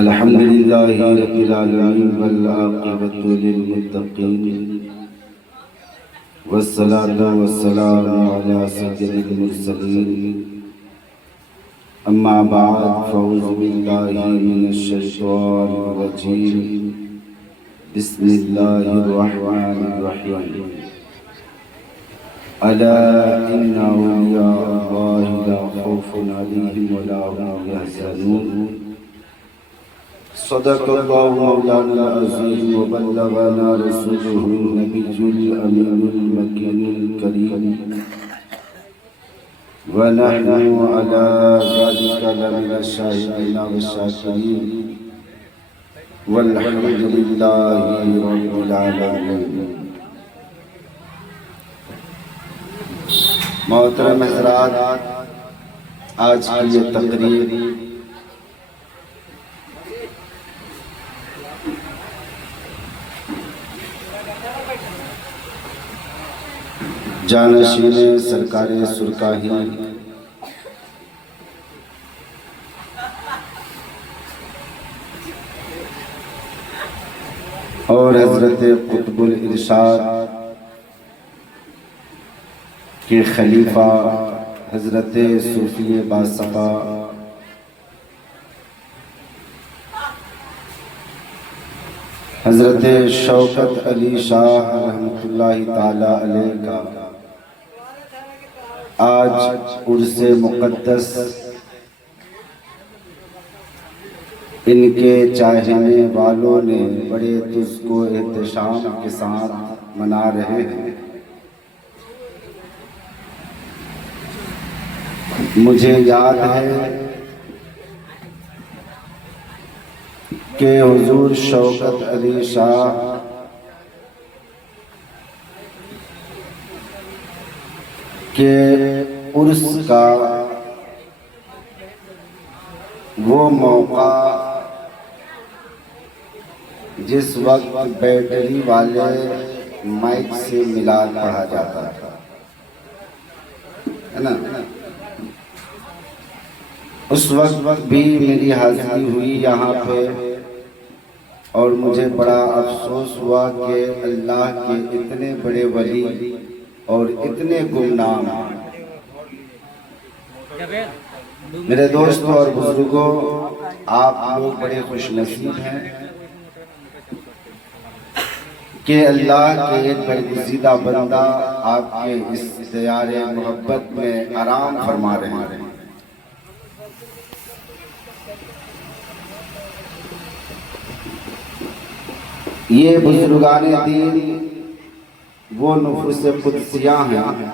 الحمد لله رب العالمين والعاقبة للمتقين والصلاة والسلام على سيد المرسلين أما بعد فأعوذ بالله من الشيطان الرجيم بسم الله الرحمن الرحيم ألا إن أولياء الله لا خوف عليهم ولا هم يحزنون صدق الله مولانا العظيم وبلغنا رسوله النبي الأمين المكين الكريم ونحن على ذلك لمن الشاهدين والشاكرين والحمد لله رب العالمين. محترم حضرات، آج کی یہ تقریر جانشین سرکار سرکاہی اور حضرت قطب الارشاد کے خلیفہ حضرت صوفی باصفا حضرت شوکت علی شاہ رحمۃ اللہ تعالی علیہ کا آج عرس مقدس ان کے چاہنے والوں نے بڑے تجھ کو احتشام کے ساتھ منا رہے ہیں. مجھے یاد ہے کہ حضور شوکت علی شاہ کے عرس کا وہ موقع جس وقت بیٹری والے مائک سے میلاد پڑھا جاتا تھا، ہے نا، اس وقت بھی میری حاضری ہوئی یہاں پہ، اور مجھے بڑا افسوس ہوا کہ اللہ کے اتنے بڑے ولی اور اتنے گمنام میرے دوستوں اور بزرگوں، آپ لوگ بڑے خوش نصیب ہیں کہ اللہ کے ایک برگزیدہ بندہ آپ کے اس دیار محبت میں آرام فرما رہے ہیں. یہ بزرگان دین وہ نفوس قدسیہ ہیں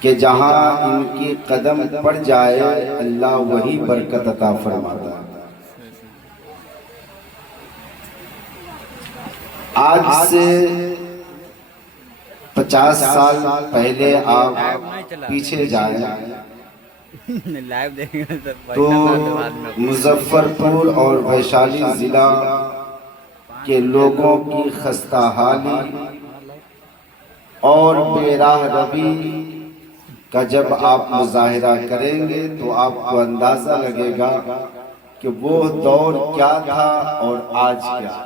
کہ جہاں ان کی قدم پڑ جائے اللہ وہی برکت عطا فرماتا ہے. آج سے 50 سال پہلے آپ پیچھے جائیں تو مظفرپور اور ویشالی ضلع کے لوگوں کی خستہ حالی اور بے راہ روی کا جب آپ مظاہرہ کریں گے تو آپ کو اندازہ لگے گا کہ وہ دور کیا تھا اور آج کیا.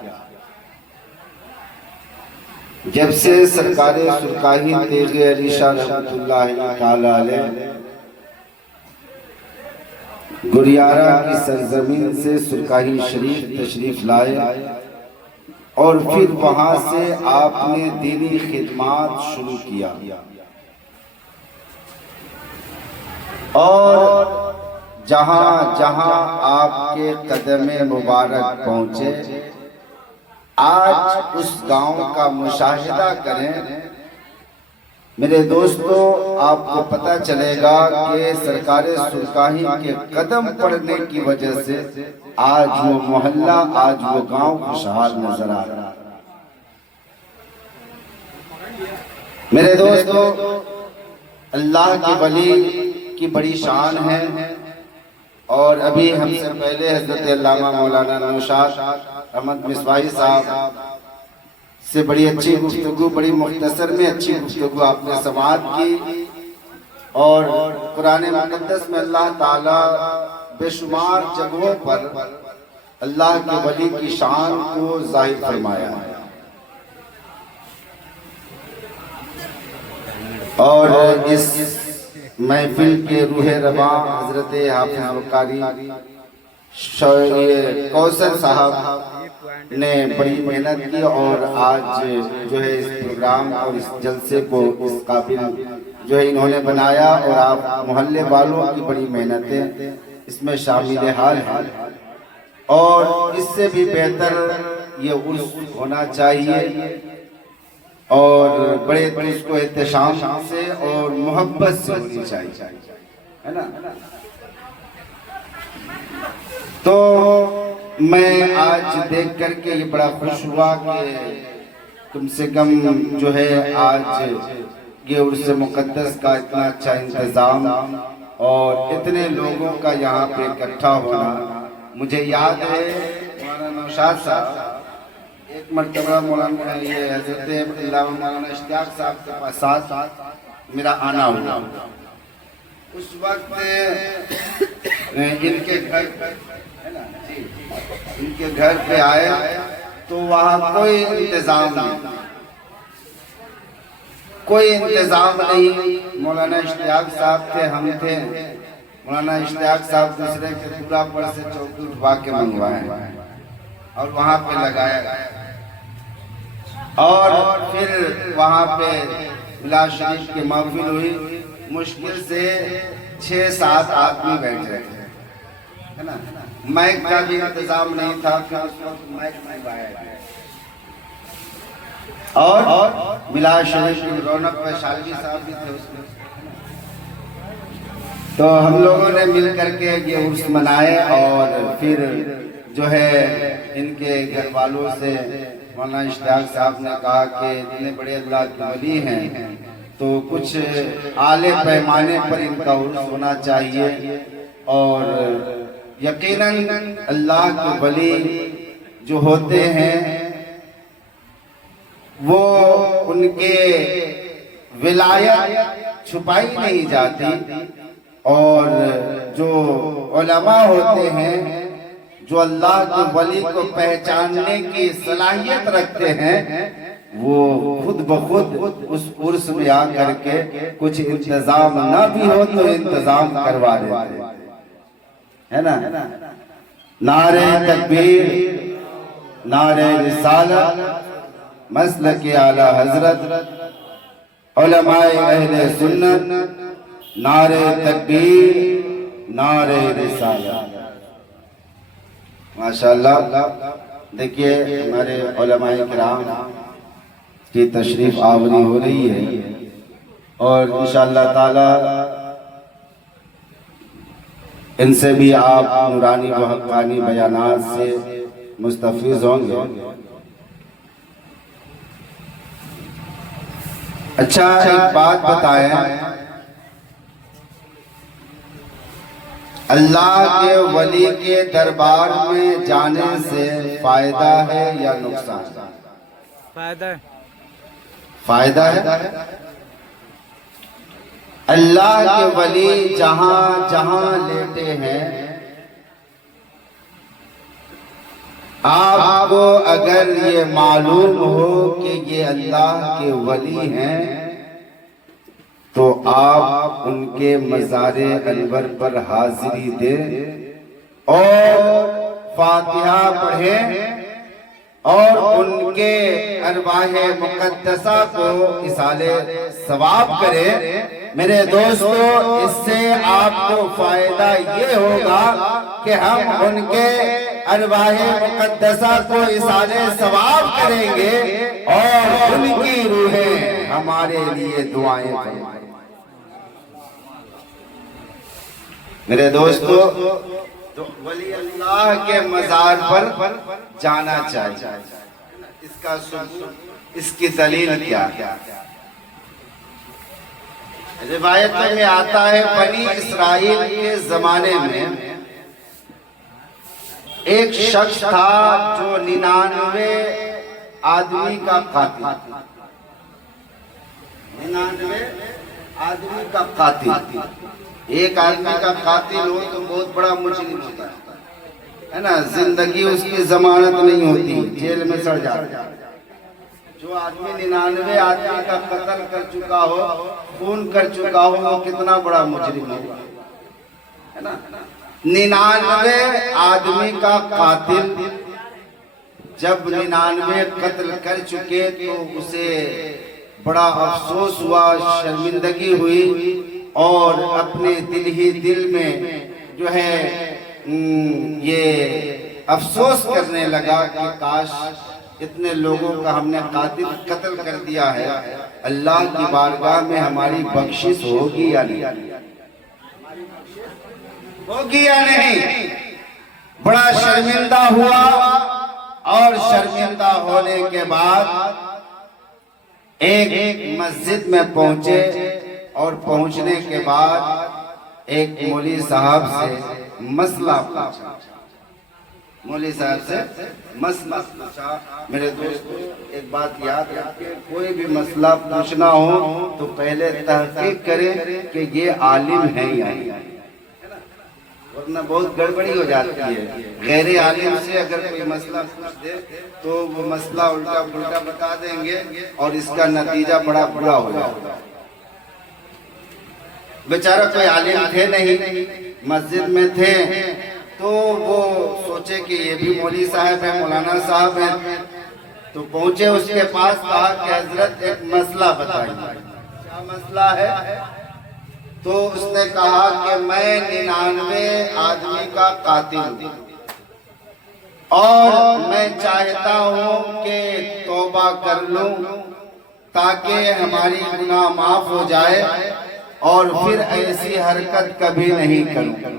جب سے سرکار سرکاہی تیغ علی شاہ رحمۃ اللہ تعالی علیہ گریارہ کی سرزمین سے سرکاہی شریف تشریف لائے اور پھر وہاں سے آپ نے دینی خدمات شروع کیا، اور جہاں جہاں آپ کے قدم مبارک پہنچے، آج اس گاؤں کا مشاہدہ کریں میرے دوستو، آپ کو پتہ چلے گا کہ سرکار سرکاہی کے قدم پڑنے کی وجہ سے آج وہ محلہ، آج وہ گاؤں خوشحال نظر آ رہا ہے. میرے دوستو، اللہ کے ولی کی بڑی شان ہے، اور ابھی ہم سے پہلے حضرت علامہ مولانا نوشاد احمد مصباحی صاحب سے بڑی اچھی گفتگو، بڑی مختصر میں اچھی گفتگو آپ نے سماعت کی، اور قرآن مقدس میں اللہ تعالیٰ بے شمار جگہوں پر اللہ کے ولی کی شان کو ظاہر فرمایا ہے، اور اس محفل کے روح رواں حضرت حافظ وقاری کوثر صاحب نے بڑی محنت کی، اور آج جو ہے اس پروگرام اور اس جلسے کو اس قابل جو ہے انہوں نے بنایا، اور آپ محلے والوں کی بڑی محنتیں اس میں شامل حال ہیں، اور اس سے بھی بہتر یہ عرس ہونا چاہیے، اور بڑے اس کو احتشام سے اور محبت سے ہونی چاہیے، ہے نا؟ تو میں آج دیکھ کر کے یہ بڑا خوش ہوا کہ کم سے کم جو ہے آج یہ عرس مقدس کا اتنا اچھا انتظام اور اتنے لوگوں کا یہاں پہ اکٹھا ہونا۔ مجھے یاد ہے مولانا نوشاد صاحب ایک مرتبہ مولانا یہ حضرت علامہ مولانا اشتیاق صاحب کے پاس ساتھ میرا آنا ہوا، اس وقت ان کے گھر پہ آئے تو وہاں کوئی انتظام نہیں، مولانا اشتیاق صاحب تھے، ہم تھے، مولانا اشتیاق صاحب دوسرے کے پورا پر سے چوکی اٹھوا کے منگوائے اور وہاں پہ لگایا، اور پھر وہاں پہ بلا شریف کی محفل ہوئی، مشکل سے 6-7 آدمی بیٹھ رہے تھے، ہے نا؟ مائک کا بھی انتظام نہیں تھا کہ اس وقت مائک منگوایا گیا، اور بلا شریف کی رونق پہ شالوی صاحب بھی تھے اس میں، تو ہم لوگوں نے مل کر کے یہ عرس منائے، اور پھر جو ہے ان کے گھر والوں سے مولانا اشتیاق صاحب نے کہا کہ اتنے بڑے اللہ کے ولی ہیں تو کچھ اعلی پیمانے پر ان کا عرس ہونا چاہیے، اور یقیناً اللہ کے ولی جو ہوتے ہیں وہ ان کے ولایت چھپائی نہیں جاتی، اور جو علماء ہوتے ہیں جو اللہ کے ولی کو پہچاننے کی صلاحیت رکھتے ہیں وہ خود بخود اس عرس میں آ کر کے کچھ انتظام نہ بھی ہو تو انتظام کروا دیتے ہیں، ہے نا؟ نعرہ تکبیر، نعرہ رسالت، مسلک اعلی حضرت، علماء اہل سنت، نعرہ تکبیر، نعرہ رسالت۔ ماشاءاللہ دیکھیے ہمارے علماء کرام کی تشریف آوری ہو رہی ہے، اور انشاءاللہ تعالی ان سے بھی آپ نورانی و حقانی بیانات سے مستفیض ہوں گے۔ اچھا ایک بات بتائیں، اللہ کے ولی کے دربار میں جانے سے فائدہ ہے یا نقصان؟ فائدہ ہے۔ اللہ کے ولی جہاں جہاں لیٹے ہیں، آپ کو اگر یہ معلوم ہو کہ یہ اللہ کے ولی ہیں تو آپ ان کے مزار انور پر حاضری دیں اور فاتحہ پڑھیں، اور ان کے ارواح مقدسہ کو اصال ثواب کریں۔ میرے دوستو، اس سے آپ کو فائدہ یہ ہوگا کہ ہم ان کے ارواح مقدسہ کو اصال ثواب کریں گے، اور ان کی روحیں ہمارے لیے دعائیں فرمائیں۔ میرے دوستو، تو ولی اللہ کے مزار پر جانا چاہیے، اس کا ثبوت، اس کی دلیل کیا ہے؟ روایتوں میں آتا ہے بنی اسرائیل کے زمانے میں ایک شخص تھا جو 99 آدمی کا قاتل، 99 آدمی کا قاتل، ایک آدمی کا قاتل ہو تو بہت بڑا مجرم ہوتا ہے نا، زندگی اس کی ضمانت نہیں ہوتی، جیل میں سڑ جاتا ہے۔ جو آدمی 99 آدمی کا قتل کر چکا ہو، خون کر چکا ہو، وہ کتنا بڑا مجرم ہوگا، ہے نا۔ 99 آدمی کا قاتل جب 99 قتل کر چکے تو اسے بڑا افسوس ہوا، شرمندگی ہوئی، اور اپنے دل ہی دل میں جو ہے یہ افسوس کرنے لگا کہ کاش اتنے لوگوں کا ہم نے قتل کر دیا ہے، اللہ کی بارگاہ میں ہماری بخشش ہوگی یا نہیں، ہوگی یا نہیں۔ بڑا شرمندہ ہوا، اور شرمندہ ہونے کے بعد ایک مسجد میں پہنچے، اور پہنچنے کے بعد ایک مولوی صاحب سے مسئلہ پوچھا، مولوی صاحب سے مسئلہ پوچھا۔ میرے دوستو ایک بات یاد رکھیں، کوئی بھی مسئلہ پوچھنا ہو تو پہلے تحقیق کریں کہ یہ عالم ہے یا نہیں، ورنہ بہت گڑبڑی ہو جاتی ہے۔ غیر عالم سے اگر کوئی مسئلہ پوچھ دے تو وہ مسئلہ الٹا پلٹا بتا دیں گے، اور اس کا نتیجہ بڑا برا ہو جائے گا۔ بیچارہ کوئی عالم تھے نہیں، مسجد میں تھے، تو وہ سوچے کہ یہ بھی مولوی صاحب ہیں، مولانا صاحب ہیں، تو پہنچے اس کے پاس، کہا کہ حضرت ایک مسئلہ بتائیے، کیا مسئلہ ہے؟ تو اس نے کہا کہ میں 99 آدمی کا قاتل ہوں، اور میں چاہتا ہوں کہ توبہ کر لوں تاکہ ہماری گناہ معاف ہو جائے، اور پھر ایسی حرکت کبھی نہیں کروں۔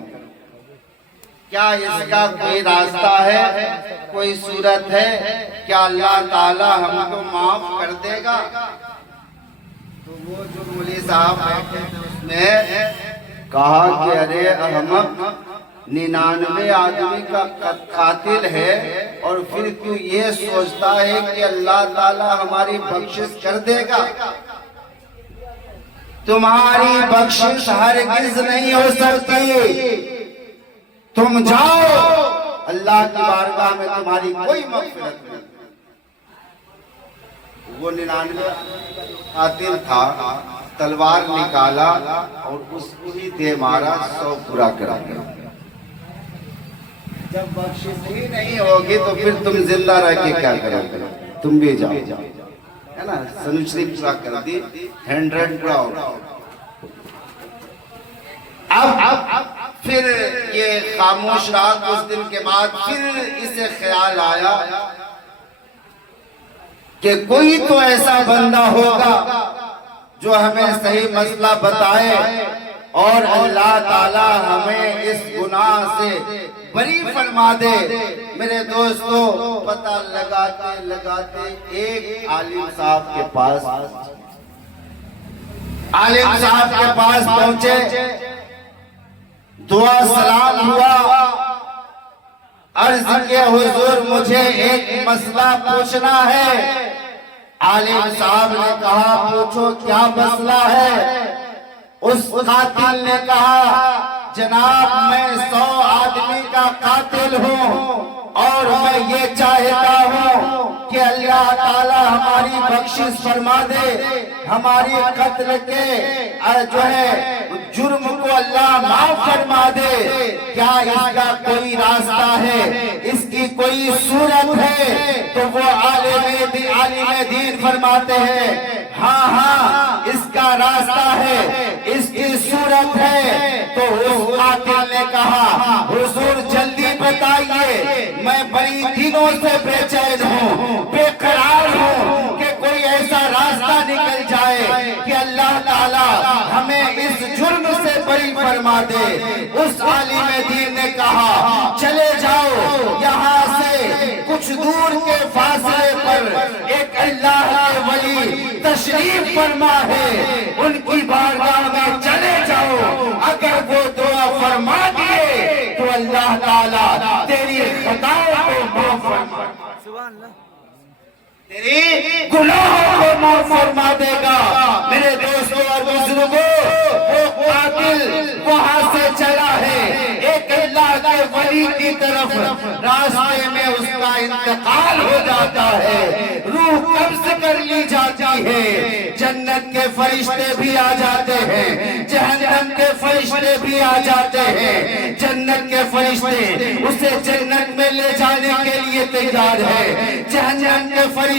کیا اس کا کوئی راستہ ہے، کوئی صورت ہے؟ کیا اللہ تعالی ہم کو معاف کر دے گا؟ تو وہ جو مولوی صاحب بیٹھے تھے اس نے کہا کہ ارے احمق، 99 آدمی کا قاتل ہے، اور پھر تو یہ سوچتا ہے کہ اللہ تعالی ہماری بخشش کر دے گا؟ تمہاری بخشش ہرگز نہیں ہو سکتی، تم جاؤ، اللہ کی بارگاہ میں تمہاری کوئی مغفرت نہیں۔ وہ 99 قاتل تھا، تلوار نکالا اور اس کو ہی دے مارا، 100 پورا کرا دیا۔ جب بخشش ہی نہیں ہوگی تو پھر تم زندہ رہ کے کیا کرو گے؟ تم بھی جاؤ، ہے نا، سنچری پورا کر دی، 100 پورا ہو۔ اب پھر یہ خاموش رہا، کچھ دن کے بعد پھر اسے خیال آیا کہ کوئی تو ایسا بندہ ہوگا جو ہمیں صحیح مسئلہ بتائے، اور اللہ تعالی ہمیں اس گناہ سے بری فرما دے۔ میرے دوستو پتہ لگاتے لگاتے ایک عالم صاحب کے پاس پہنچے، دعا سلام ہوا، عرض کہ حضور مجھے ایک مسئلہ پوچھنا ہے۔ عالم صاحب نے کہا پوچھو کیا مسئلہ ہے؟ اس قاتل نے کہا جناب میں 100 آدمی کا قاتل ہوں، اور میں یہ چاہتا ہوں کہ اللہ تعالی ہماری بخشش فرما دے، ہماری قتل کے جو ہے جرم کو اللہ معاف فرما دے۔ کیا اس کا کوئی راستہ ہے، اس کی کوئی صورت ہے؟ تو وہ عالم دین فرماتے ہیں ہاں اس کا راستہ ہے، اس کی صورت ہے۔ تو اس قاتل نے کہا حضور جلدی بتائیے، میں بڑی دنوں سے بے چین ہوں، بے قرار ہوں کہ کوئی ایسا راستہ نکل جائے کہ اللہ تعالی ہمیں اس جرم سے بری فرما دے۔ اس عالم دین نے کہا چلے جاؤ، یہاں سے کچھ دور کے فاصلے پر ایک اللہ کے ولی تشریف فرما ہے، ان کی بارگاہ میں چلے جاؤ، اگر وہ دعا فرما دیے تو اللہ تعالیٰ تیری خطاؤں کو معاف فرما۔ تیری گناہوں کو معاف فرما دے گا۔ میرے دوستوں اور بزرگوں، وہ قاتل وہاں سے چلا ہے، ایک اللہ کے ولی کی طرف، راستے میں اس کا انتقال ہو جاتا ہے، روح قبض کر لی جاتی ہے، جنت کے فرشتے بھی آ جاتے ہیں، جہنم کے فرشتے بھی آ جاتے ہیں۔ جنت کے فرشتے اسے جنت میں لے جانے کے لیے تیار ہے، جہنم کے فرشتے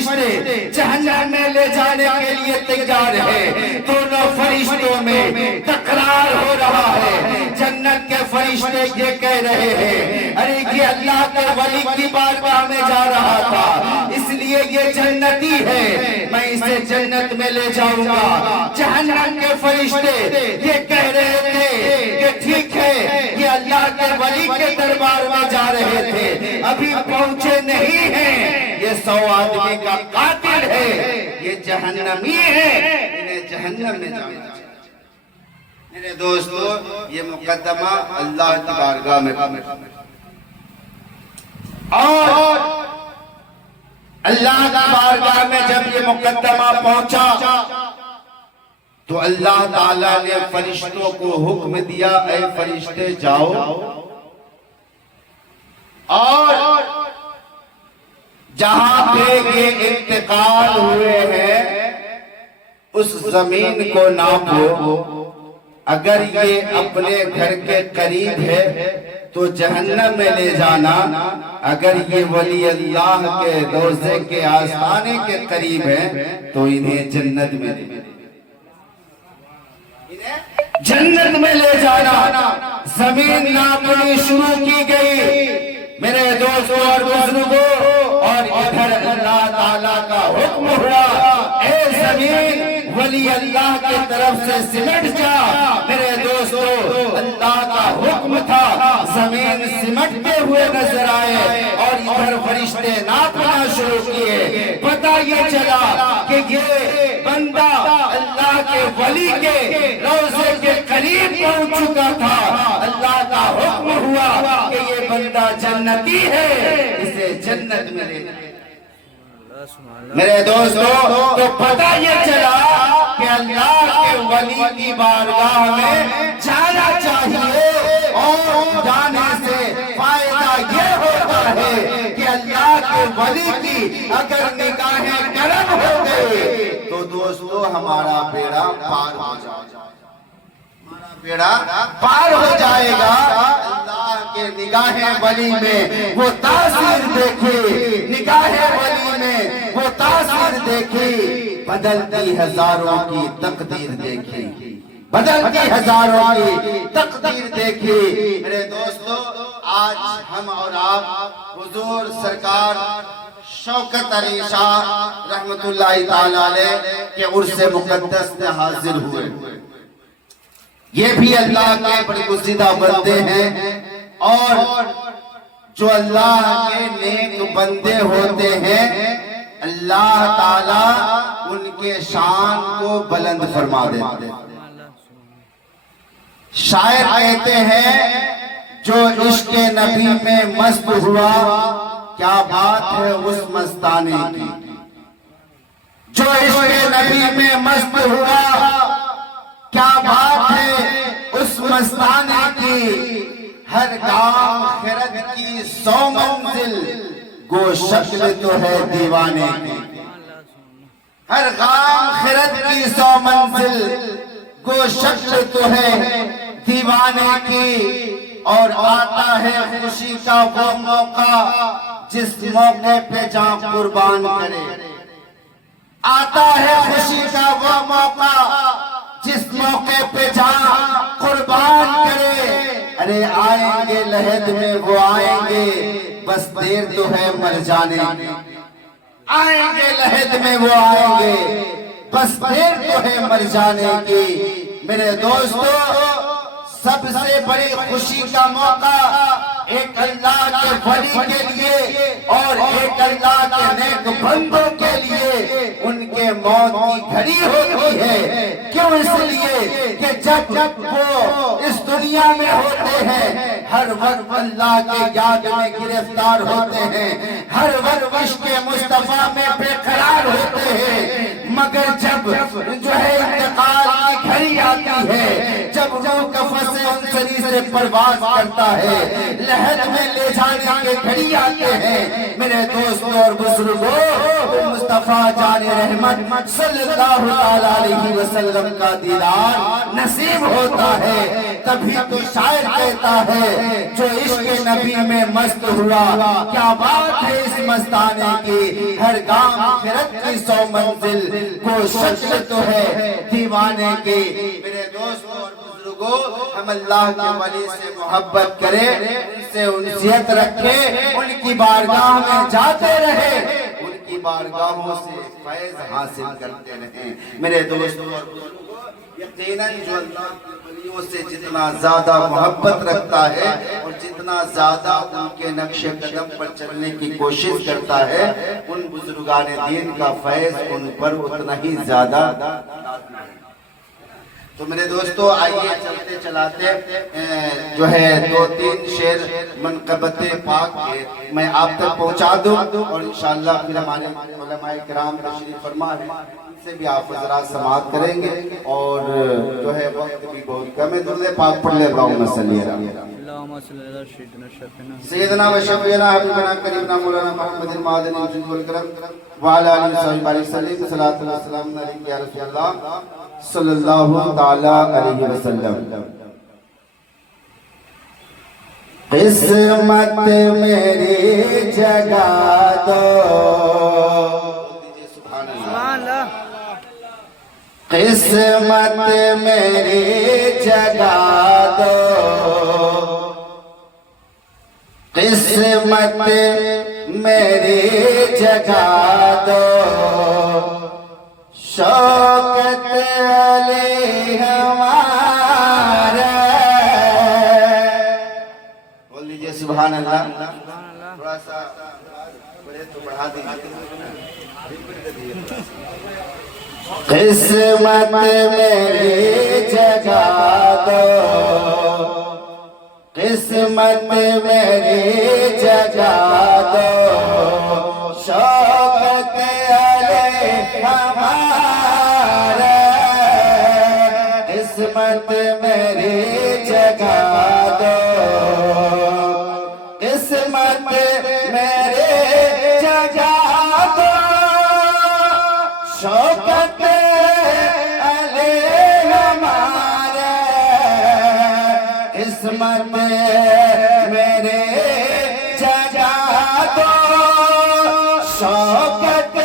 جہنم میں لے جانے کے لیے تیار ہے۔ دونوں فرشتوں میں تکرار ہو رہا ہے۔ جنت کے فرشتے یہ کہہ رہے ہیں، ارے یہ اللہ کے ولی کی بارگاہ میں جا رہا تھا، اس لیے یہ جنتی ہے، میں اسے جنت میں لے جاؤں گا۔ جہنم کے فرشتے یہ کہہ رہے تھے کہ ٹھیک ہے، یہ اللہ کے ولی کے دربار میں جا رہے تھے، ابھی پہنچے نہیں ہیں، یہ 100 آدمی کا قاتل ہے، یہ جہنمی ہے، انہیں جہنم میں جانا چاہیے۔ میرے دوستو، یہ مقدمہ اللہ کی بارگاہ میں، اور اللہ کی بارگاہ میں جب یہ مقدمہ پہنچا تو اللہ تعالیٰ نے فرشتوں کو حکم دیا، اے فرشتے جاؤ اور جہاں پہ یہ انتقال ہوئے ہیں اس زمین کو ناپو، اگر یہ اپنے گھر کے قریب ہے تو جہنم میں لے جانا، اگر یہ ولی اللہ کے روضے کے آستانے کے قریب ہے تو انہیں جنت میں لے جانا، جنت میں لے جانا۔ زمین ناپنی شروع کی گئی میرے دوستوں اور بزرگوں، اور ادھر اللہ تعالیٰ کا حکم ہوا، اے زمین ولی اللہ کی طرف سے سمٹ جا۔ میرے دوستوں، اللہ کا حکم تھا، زمین سمٹتے ہوئے نظر آئے اور ادھر فرشتے ناپنا شروع کیے۔ پتہ یہ چلا کہ یہ بندہ اللہ کے ولی کے روضے کے قریب پہنچ چکا تھا، اللہ کا حکم ہوا کہ یہ بندہ جنتی ہے، اسے جنت میں لے جائے۔ میرے دوستو، تو پتہ یہ چلا کہ اللہ کے ولی کی بارگاہ میں جانا چاہیے، اور جانے سے فائدہ یہ ہوتا ہے کہ اللہ کے ولی کی اگر نگاہیں کرم ہو گئی تو دوستو ہمارا بیڑا پار ہو جائے گا، ہمارا بیڑا پار ہو جائے گا۔ اللہ کے نگاہیں ولی میں وہ تاثیر دیکھی، نگاہیں ولی میں وہ تاثیر دیکھی، بدلتی ہزاروں کی تقدیر دیکھی، بدلتی ہزاروں کی تقدیر دیکھی۔ میرے دوستو، آج ہم اور آپ حضور سرکار شوکت علی شاہ رحمت اللہ تعالیٰ علیہ کے عرص مقدس میں حاضر ہوئے۔ یہ بھی اللہ کے برگزیدہ بندے ہیں، اور جو اللہ کے نیک بندے ہوتے ہیں اللہ تعالیٰ ان کے شان کو بلند فرما دیتے ہیں۔ شاعر کہتے ہیں، جو عشق نبی میں مست ہوا کیا بات ہے اس مستانے کی، جو عشق نبی میں مست ہوا کیا بات ہے اس مستانے کی، ہر گام خرد کی 100 منزل گو شکل تو ہے دیوانے کی، ہر گام خرد کی 100 منزل گو شکل تو ہے دیوانے کی، اور آتا ہے خوشی کا وہ موقع جس موقع پہ جان قربان کرے، آتا ہے خوشی کا وہ موقع جس موقع پہ جان قربان کرے۔ ارے آئیں گے لحد میں وہ آئیں گے، بس دیر تو ہے مر جانے کی، آئیں گے لحد میں وہ آئیں گے، بس دیر تو ہے مر جانے کی۔ میرے دوستو، سب سے بڑی خوشی کا موقع ایک اللہ کے ولی کے لیے اور ایک اللہ کے نیک بندوں کے لیے ان کے موت کی گھڑی ہوتی ہے؟ کیوں؟ اس لیے کہ جب وہ اس دنیا میں ہوتے ہیں ہر وقت اللہ کے یاد میں گرفتار ہوتے ہیں، ہر وقت عشق مصطفیٰ میں بے قرار ہوتے ہیں، مگر جب جو ہے انتقال کی گھڑی آتی ہے، جب روح قفس انصری سے پرواز کرتا ہے، لحد میں لے جانے کے گھڑی آتے ہیں، میرے دوستوں اور بزرگوں، مصطفیٰ جان رحمت صلی اللہ علیہ وسلم کا دیدار نصیب ہوتا ہے۔ تبھی تو شاعر کہتا ہے جو عشق نبی میں مست ہوا، کیا بات ہے اس مستانے کی، ہر گام خرد کی 100 منزل، کو شکل تو ہے دیوانے کی۔ میرے دوستوں اور بزرگوں، ہم اللہ کے ولی سے محبت کریں، ان سے انسیت رکھیں، ان کی بارگاہ میں جاتے رہیں، ان کی بارگاہوں سے فیض حاصل کرتے رہیں۔ میرے دوستوں اور بزرگوں، یقیناً جو اللہ کے ولیوں سے جتنا زیادہ محبت رکھتا ہے اور جتنا زیادہ ان کے نقش قدم پر چلنے کی کوشش کرتا ہے، ان بزرگان دین کا فیض ان پر اتنا ہی زیادہ لازمی ہے۔ تو میرے دوستو، آئیے چلتے چلاتے جو ہے 2-3 شعر منقبت پاک کے میں آپ تک پہنچا دوں، اور انشاءاللہ پھر ہمارے علماء کرام تشریف فرما ہیں، ان سے بھی آپ حضرات سماعت کریں گے، اور جو ہے وقت بھی بہت کم ہے۔ درود پاک پڑھ لیں، اللہم صلی سیدنا و شفیعنا حبیبنا کریمنا مولانا محمد المعدن الجود والکرم وعلی آلہ وصحبہ وسلم، صلاۃ و سلام علیک یا رسول اللہ صلی اللہ تعالی علیہ وسلم۔ قسمت میری جگا دو، قسمت میری جگا دو، قسمت میری جگا دو، شوکت علی ہمارا، بول لیجئے سبحان اللہ۔ تھوڑا سا بڑے تو بڑھا دیجیے۔ قسمت میری جگا دو، قسمت میری جگا دو، شوکت علی ہمارا، قسمت میری جگا دو، قسمت میری جگا دو، شوکت علی ہمارا، قسمت میرے جگا دو، شوکت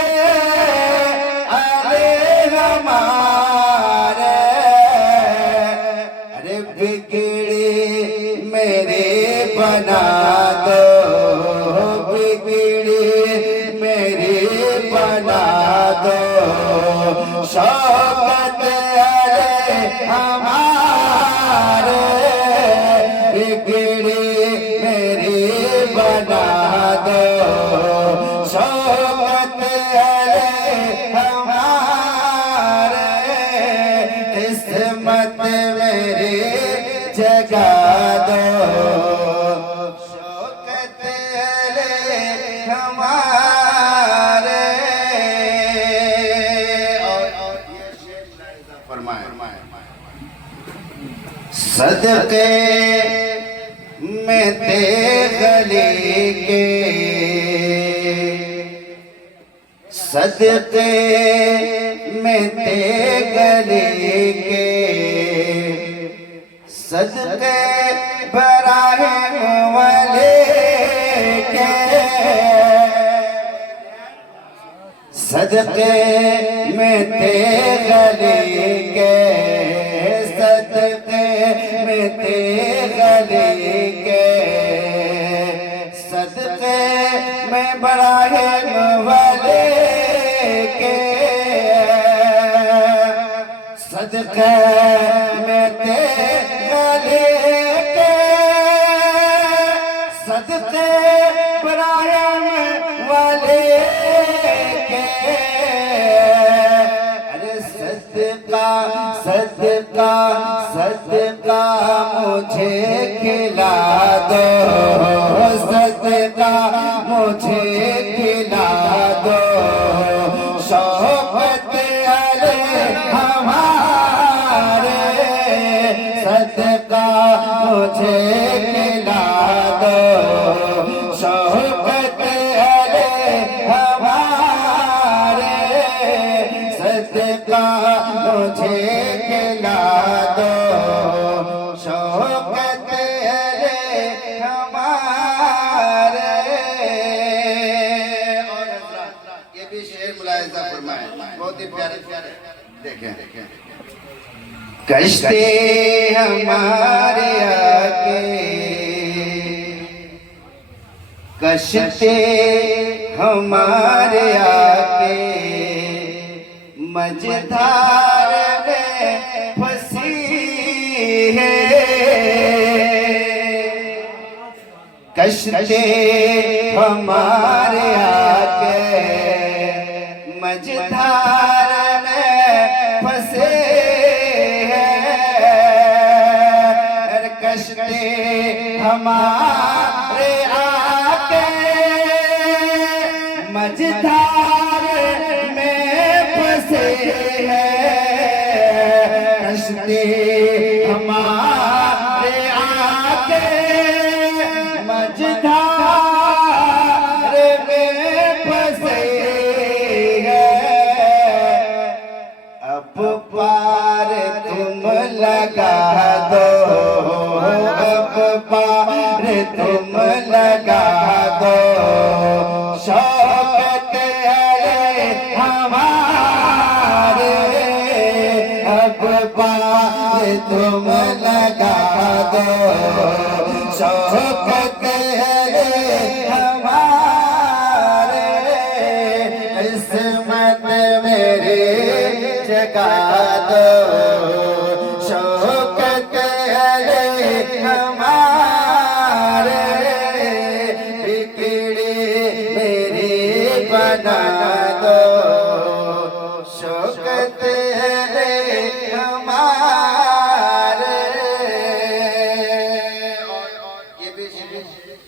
علی ہمارا، ارے بگڑی میرے بنا دو، بگڑی میرے بنا دو، شوکت علی ہمارے، بگڑی میری بنا دو، شوکت علی ہمارے، قسمت میری جگا دو، شوکت علی ہمارے۔ صدقے میں گلی کے، صدقے میں گلی کے، صدقے براہیم ولی کے، صدقے میں گلی کے، صدقے میں گلی کے، صدقے میں براہیم ولی کے، صدقے میں گلی کے، صدقے براہیم ولی کے، صدقہ مجھے کھلا دو، صدقہ مجھے کھلا دو، شوقت علی ہمارے، صدقہ مجھے کھلا دو، شوقت علی ہمارے، صدقہ مجھے کھلا دو، شوقت علی ہمارے۔ اور حضرات یہ بھی شعر ملاحظہ فرمائیں، بہت ہی پیارے پیارے، دیکھیں کشتے ہمارے آگے، کشتے ہمارے آگے، مجھدار میں پھنسی ہے، کشتے ہمارے آگے، مجھدار میں پھنسے ہیں، کشتے ہمارے آگے، مجھدار میں پھنسے ہیں، کشتے ہمارے آگے، مجھدار میں پھنسے ہیں، اب پار تم لگا دو، اب پار تم لگا دو، شوقت علی ہمارے، اب پار تم لگا دو، شوقت علی ہمارے، عصمت میری جگا دو، شوقت علی ہمارے، بگڑی میری بنا دو، شوقت علی ہمارے۔ یہ بھی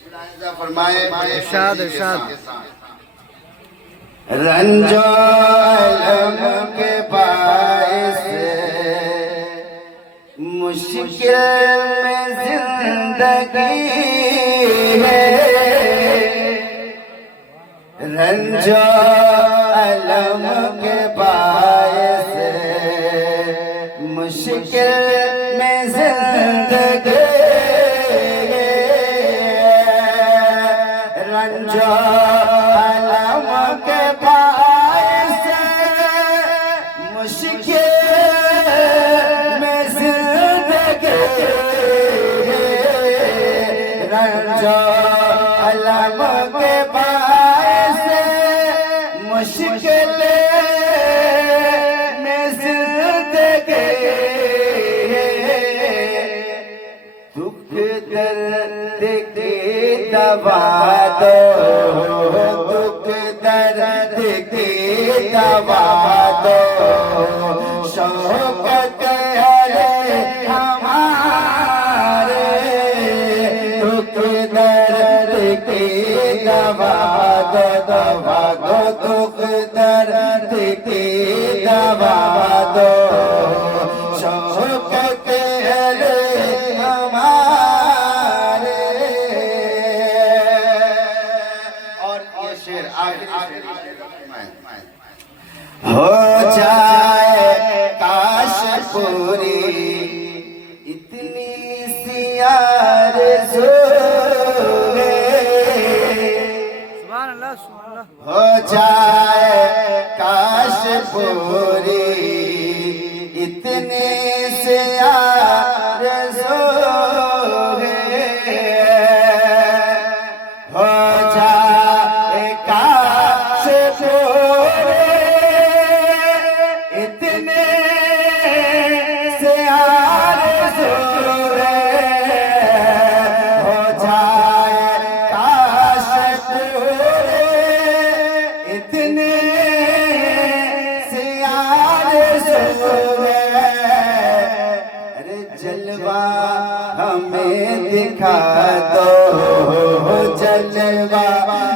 ملاحظہ فرمائے، ارشاد ارشاد۔ رنج و الم کے باعث مشکل میں زندگی ہے، رنج و الم کے باعث مشکل میں زندگی ہے، رنج و الم کے باعث مشکل میں زندگی ہے، رنج و الم کے باعث مشکل میں زندگی ہے، دکھ درد کی دوا دو، دکھ درد کی دوا دو، شوقت علی ہمارے، دکھ درد کی دوا دو، دوا دو، دکھ درد کی دوا دو، شوقت علی ہمارے۔ اور یہ شعر آخری ہو جائے کاش پوری اتنی سی آرزو ہے، سبحان اللہ سبحان اللہ۔ ہو جائے کاش پوری اتنی سی آرزو ہے، ہو جائے کاش پوری اتنی سی آرزو ہے، ہو جائے کاش پوری اتنی سی آرزو دکھا دو جلوہ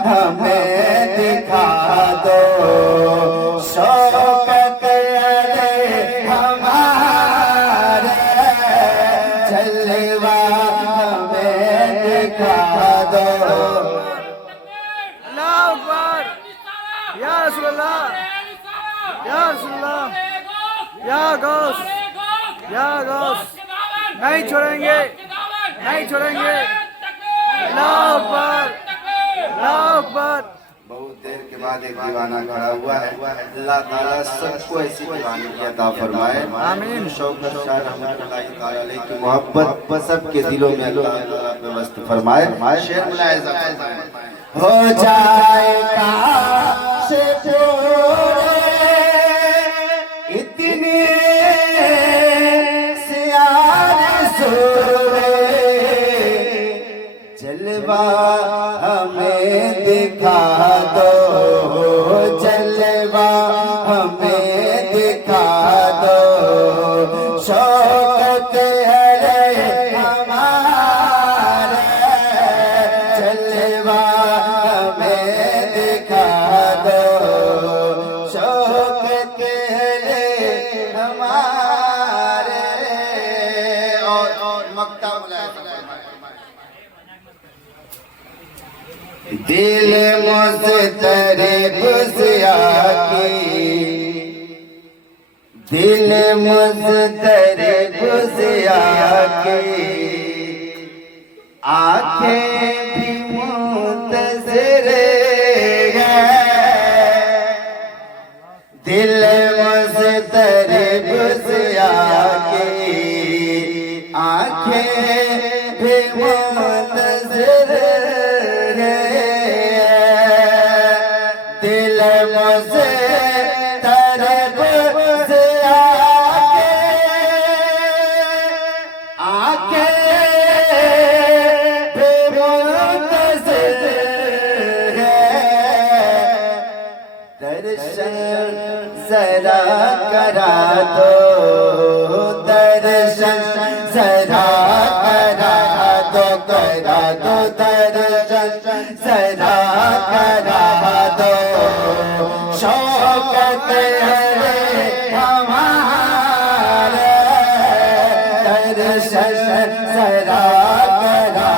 ہمیں دکھا دو شوکت علی ہمارے جلوہ ہمیں دکھا دو اللہ اکبر یا رسول اللہ یا رسول اللہ یا غوث یا غوث نہیں چھوڑیں گے نہیں چھوڑیں گے اللہ اکبر اللہ اکبر بہت دیر کے بعد ایک دیوانہ کھڑا ہوا ہے اللہ تعالیٰ سب کو ایسی دیوانگی عطا فرمائے آمین شوکت شاہ رحمت اللہ تعالیٰ علیہ کی محبت سب کے دلوں میں اللہ تعالیٰ پہ وسط فرمائے شعر ملاحظہ فرمائے ہو جائے کاش پورے اتنے سیاہ سورے جلوہ ہمیں دکھا دو جلوہ ہمیں دکھا دو شوکت علی ہمارے جلوہ ہمیں دکھا دو شوکت علی ہمارے اور مقطع دل مضطرب ضیا کی دل مضطرب ضیا کی آنکھیں بھی منتظر ہیں دل مضطرب ضیا کی آنکھیں بھی منتظر دل مضطرب ضیا کے آنکھیں بے منتظر ہیں درشن ذرا کرا دو درشن ذرا کرا دو درشن ذرا کرا دو شوکت علی ہمارے درشن ذرا کرا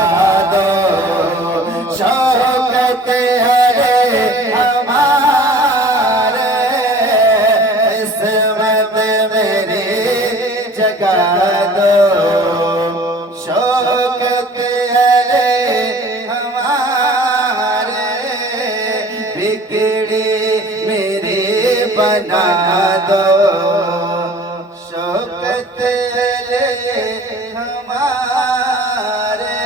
دو شوکت علی ہمارے عصمت میری جگا دو شوکت علی ہمارے بگڑی میری بنا دو شوکت علی ہمارے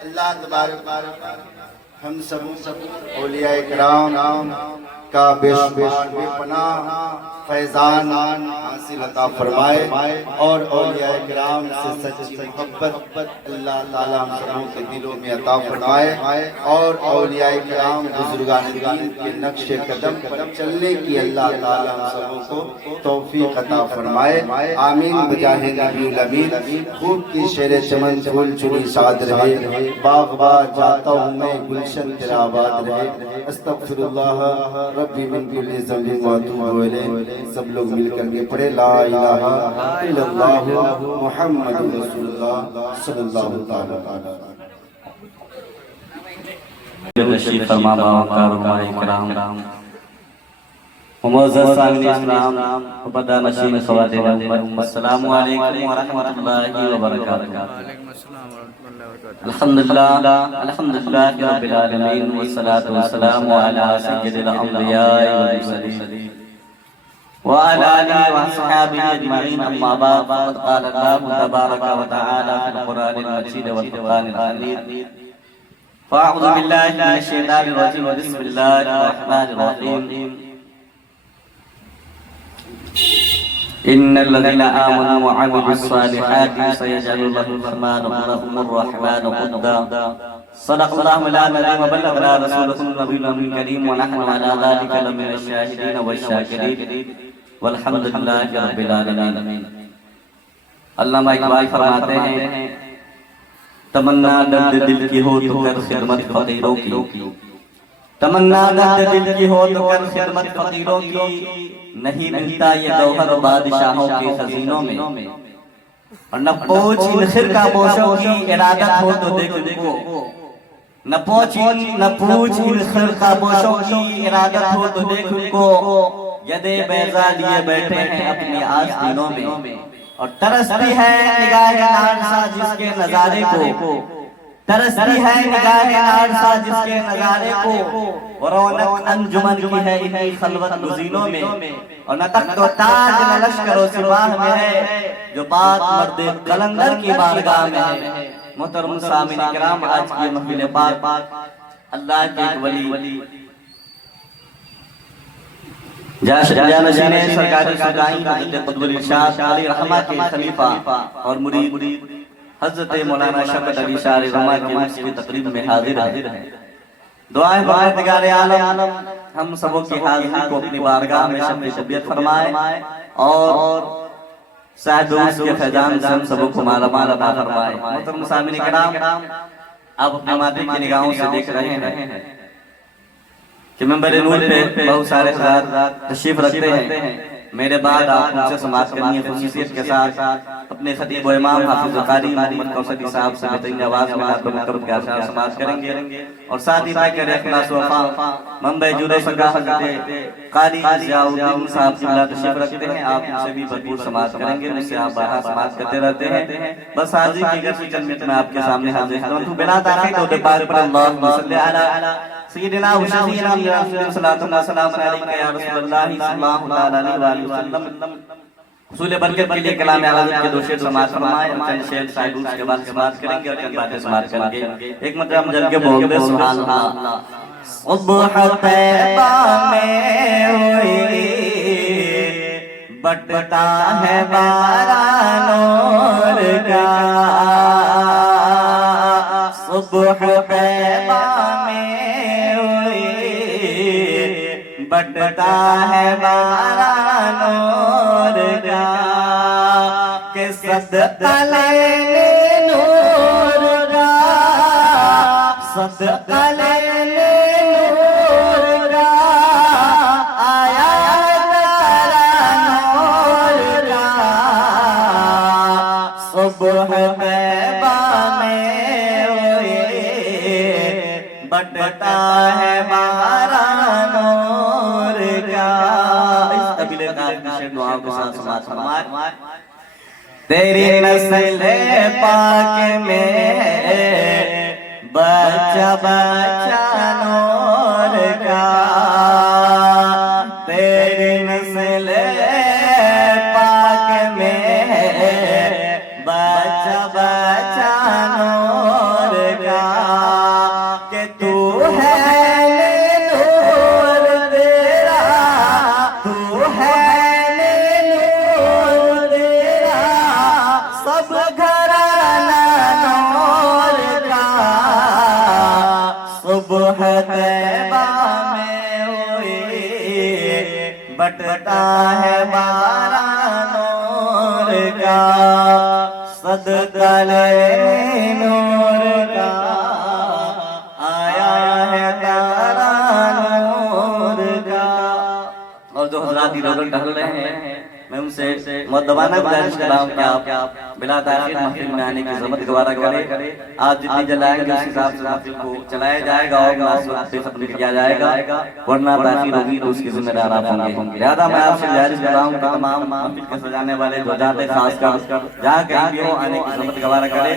اللہ تبارک ہم سب اولیاء کرام کا بے شمار بے پناہ فیضان حاصل عطا فرمائے اور اولیاء کرام سے سچی محبت اللہ تعالیٰ ہم سبوں کے دلوں میں عطا فرمائے اور اولیاء کرام بزرگان دین کے نقش قدم پر چلنے کی اللہ تعالیٰ ہم سبوں کو توفیق عطا فرمائے آمین بجاہ نبی الامین خوب کی شیر چمن پھول چنی ساد رہے باغ باغ جاتا ہوں میں گلشن تیرا آباد رہے استغفر اللہ ربی من کل ذنب و اتوب الیہ سب لوگ مل کر کے پڑھے لا الہ الا اللہ محمد رسول اللہ صلی اللہ تعالی تشریف فرما باوقار علماء کرام معزز سامعین اسلام و پردہ نشین خواتین امت السلام علیکم ورحمۃ اللہ وبرکاتہ الحمدللہ الحمدللہ رب العالمین والصلاة والسلام علی سید الانبیاء والمرسلین وعلى آله وصحبه أجمعين أما بعد فقد قال الله تبارك وتعالى في القرآن المجيد والفرقان الحميد فأعوذ بالله من الشيطان الرجيم بسم الله الرحمن الرحيم إن الذين آمنوا وعملوا الصالحات سيجعل لهم الرحمن ودا صدق الله العظيم وبلغنا رسوله النبي الكريم ونحن على ذلك لمن الشاهدين والشاكرين والحمد لله رب العالمين علامہ اقبال فرماتے ہیں تمنا درد دل کی ہو تو کر خدمت فقیروں کی، تمنا درد دل کی ہو تو کر خدمت فقیروں کی، نہیں ملتا یہ گوہر بادشاہوں کے خزینوں میں، اور نہ پوچھ ان خرقہ پوشوں کی ارادت ہو تو دیکھ ان کو، نہ پوچھ ان خرقہ پوشوں کی ارادت ہو تو دیکھ ان کو، یدے بیضا لیے بیٹھے ہیں اپنی آستینوں میں، اور ترستی ہے نگاہ نارسا جس کے نظارے کو، ترستی ہے نگاہ نارسا جس کے نظارے کو، رونق انجمن کی ہے انہی خلوت گزینوں میں، اور نہ تخت و تاج نہ لشکر و سپاہ میں ہے جو بات مرد قلندر کی بارگاہ میں ہے۔ محترم سامعین کرام، آج کی محفل پاک اللہ کے ایک ولی جانشین سرکاری سودائی حضرت قطب الارشاد علی رحمہ کے خلیفہ اور مرید حضرت مولانا شوکت علی شاہ رحمہ کے عرس کی تقریب میں حاضر ہیں۔ دعائیں پروردگار عالم ہم سبوں کی حاضری کو اپنی بارگاہ میں شمع طبیعت فرمائے، اور صاحب عرس کے فیضان سے ہم سبوں کو مالا مال عطا فرمائے۔ محترم سامعین کرام، آپ اپنے مادی کی نگاہوں سے دیکھ رہے ہیں کہ ممبر نور پہ بہت سارے حضرات تشریف رکھتے ہیں۔ میرے بعد آپ ان سے سماعت کرنی ہے خصوصیت کے ساتھ اپنے خطیب و امام حافظ قاری محمد کوثری صاحب سے بہترین آواز میں آپ کو مکرم کے اشعار سماعت کریں گے، اور ساتھ ہی طے کرے اخلاص و وفا منبع جود و سکا حضرت قاری ضیاء الدین صاحب قبلہ تشریف رکھتے ہیں۔ آپ ان سے بھی بھرپور سماعت کریں گے، مجھ سے آپ بارہا سماعت کرتے رہتے ہیں۔ بس حاضری کی گر سے چند منٹ میں آپ کے سامنے حاضر ہوں۔ بلا تاخیر درود پاک پر اللہم صلی علی سیدنا و شفیعنا محمد صلی اللہ علیہ وسلم یا رسول اللہ صلی اللہ علیہ وسلم۔ حصول برکت کے لیے کلام حضرت کے دو شعر سماعت فرمائے، اور چند شعر صاحب اس کے بعد سماعت کریں گے، اور چند باتیں سماعت کریں گے۔ ایک مرتبہ ہم جل کے بول دے سبحان اللہ۔ صبح طیبہ میں ہوئی بٹتا ہے باران نور کا، صبح طیبہ میں ہوئی بٹتا ہے باران نور کا، کہ صدقہ لینے نور کا، صدقہ لینے نور کا، آیا تارا نور کا، صبح طیبہ میں ہوئی بٹتا ہے باران نور کا۔ اس قبیلے کا دعا کو ساتھ سماعت فرمائے۔ تیری نسل پاک میں بچہ بچہ نور کا، تیری نسل پاک میں بچہ بچہ نور کا، کہ تو ہے نور تیرا، تو ہے نور تیرا، سب گھرانہ نور کا، صبح طیبہ میں ہوئی بٹتا ہے باران نور کا، صدقہ لینے نور کا، آیا ہے تارا نور کا۔ اور جو حضرات ادھر ٹہل رہے ہیں، میں ان سے مؤدبانہ گزارش کر رہا ہوں کہ آپ بلا تاخیر محفل میں آنے کی ضرورت گوارا کریں۔ آج جتنی جلائیں گے اس حساب سے محفل کو چلایا جائے گا، اور مناسب سے ختم کیا جائے گا، ورنہ تاخیر ہوگی تو اس کی ذمہ دار آپ ہوں گے۔ لہٰذا میں آپ سے گزارش کر رہا ہوں کہ تمام محفل کے سجانے والے جو جاتے خاص کر جہاں کہیں بھی ہو آنے کی ضرورت گوارا کرے،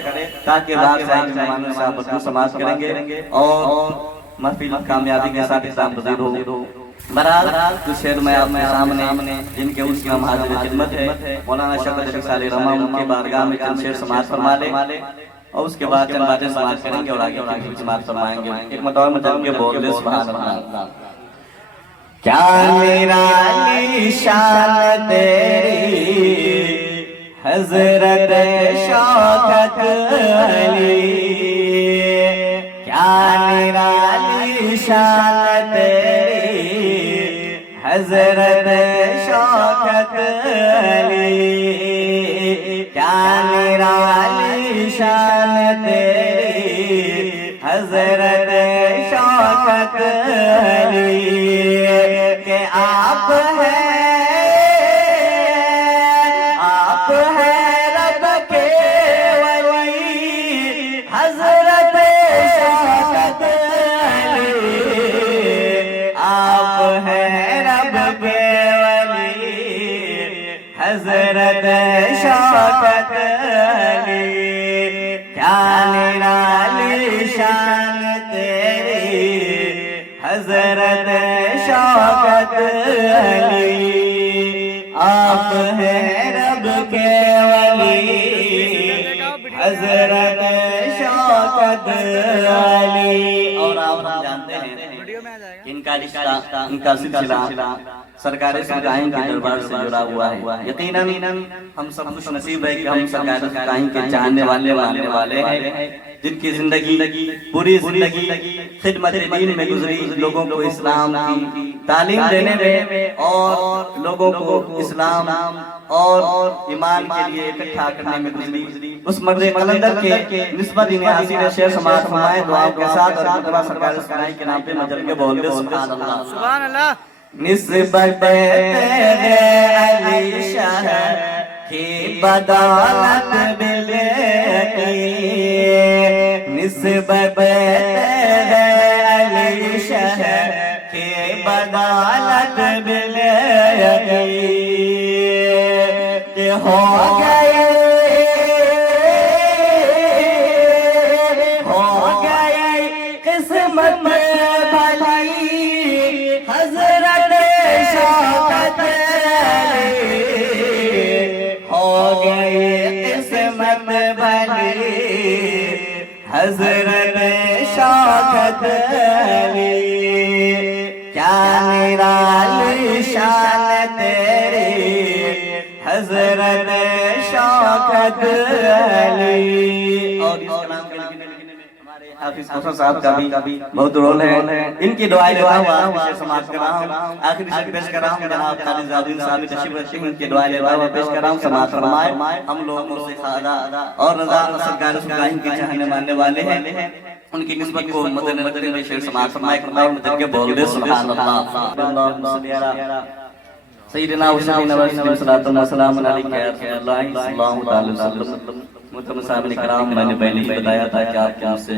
تاکہ باہر سے آئے مہمانوں سے آپ بھرپور سماعت کریں گے اور محفل کامیابی کے ساتھ اختتام پذیر ہو۔ بہرحال کچھ شعر میں آپ کے سامنے جن کے اس کی ہم حاضر خدمت ہے، مولانا شوکت علی شاہ رحمہ ان کی بارگاہ میں چند شعر سماعت فرما لیں، اور اس کے بعد چند باتیں سماعت کریں گے اور آگے کی بھی سماعت فرمائیں گے۔ ایک مرتبہ میں جل کے بول دے سبحان اللہ۔ کیا نرالی شان تیری حضرت شوکت علی، کیا نرالی شان تیری حضرت شوکت علی، کیا کیا نرالی شان تیری حضرت شوکت علی کہ آپ ہیں رب کے ولی حضرت شوکت علی آپ ہیں رب کے ولی حضرت شوکت علی کیا نرالی شان تیری حضرت شوکت علی آپ ہیں رب کے ولی حضرت شوکت علی. اور آپ ہم جانتے ہیں ان کا رشتہ ان کا سلسلہ سرکار سرگاہیں کے دربار سے جڑا ہوا ہے. یقیناً ہم سب خوش نصیب ہے کہ ہم سرکار سرگاہیں کے چاہنے والے ہیں جن کی زندگی پوری زندگی خدمت دین میں گزری, لوگوں کو اسلام کی تعلیم دینے میں اور لوگوں کو اسلام اور ایمان کے لیے اکٹھا کرنے میں گزری. اس مرد قلندر کے نسبت انہیں حاصل شعر سماعت فرمائے دعاؤں کے ساتھ اور خطبہ سرکار سرگاہیں کے نام پہ مجل کے بول دے سبحان اللہ سبحان اللہ. نسبت تیرے علی شاہ کی بدولت ملے گی, نسبت تیرے علی شاہ کی بدولت ملے گی کہ ہو گئی قسمت بھلی حضرت شوکت علی ہو گئی قسمت بھلی حضرت شوکت علی کیا نرالی شان تیری حضرت شوکت علی. اور اس کلام کے لکھنے میں ہمارے حافظ کوثر صاحب کا بھی بہت رول ہے. ان کی دعائیں لیتا ہوا شعر سماعت کر رہا ہوں, آخری شعر پیش کر رہا ہوں. جناب خالد زادین صاحب تشریف رکھتے ہیں, ان کی دعائیں لیتا ہوا پیش کر رہا ہوں. سماعت فرمائے. ہم لوگوں سے خدا اور رضا سرکار سرگاہیں کے چاہنے ماننے والے ہیں, ان کی نسبت کو مد نظر میں شعر سماعت فرمائے مدن کے بول دے سبحان اللہ. اللہم صلی علی سیدنا و سیدنا و سلام و سلام علیکہ یا رسول اللہ صلی اللہ علیہ وسلم. محترم صاحب کرام, میں نے پہلے ہی بتایا تھا کہ آپ کو سے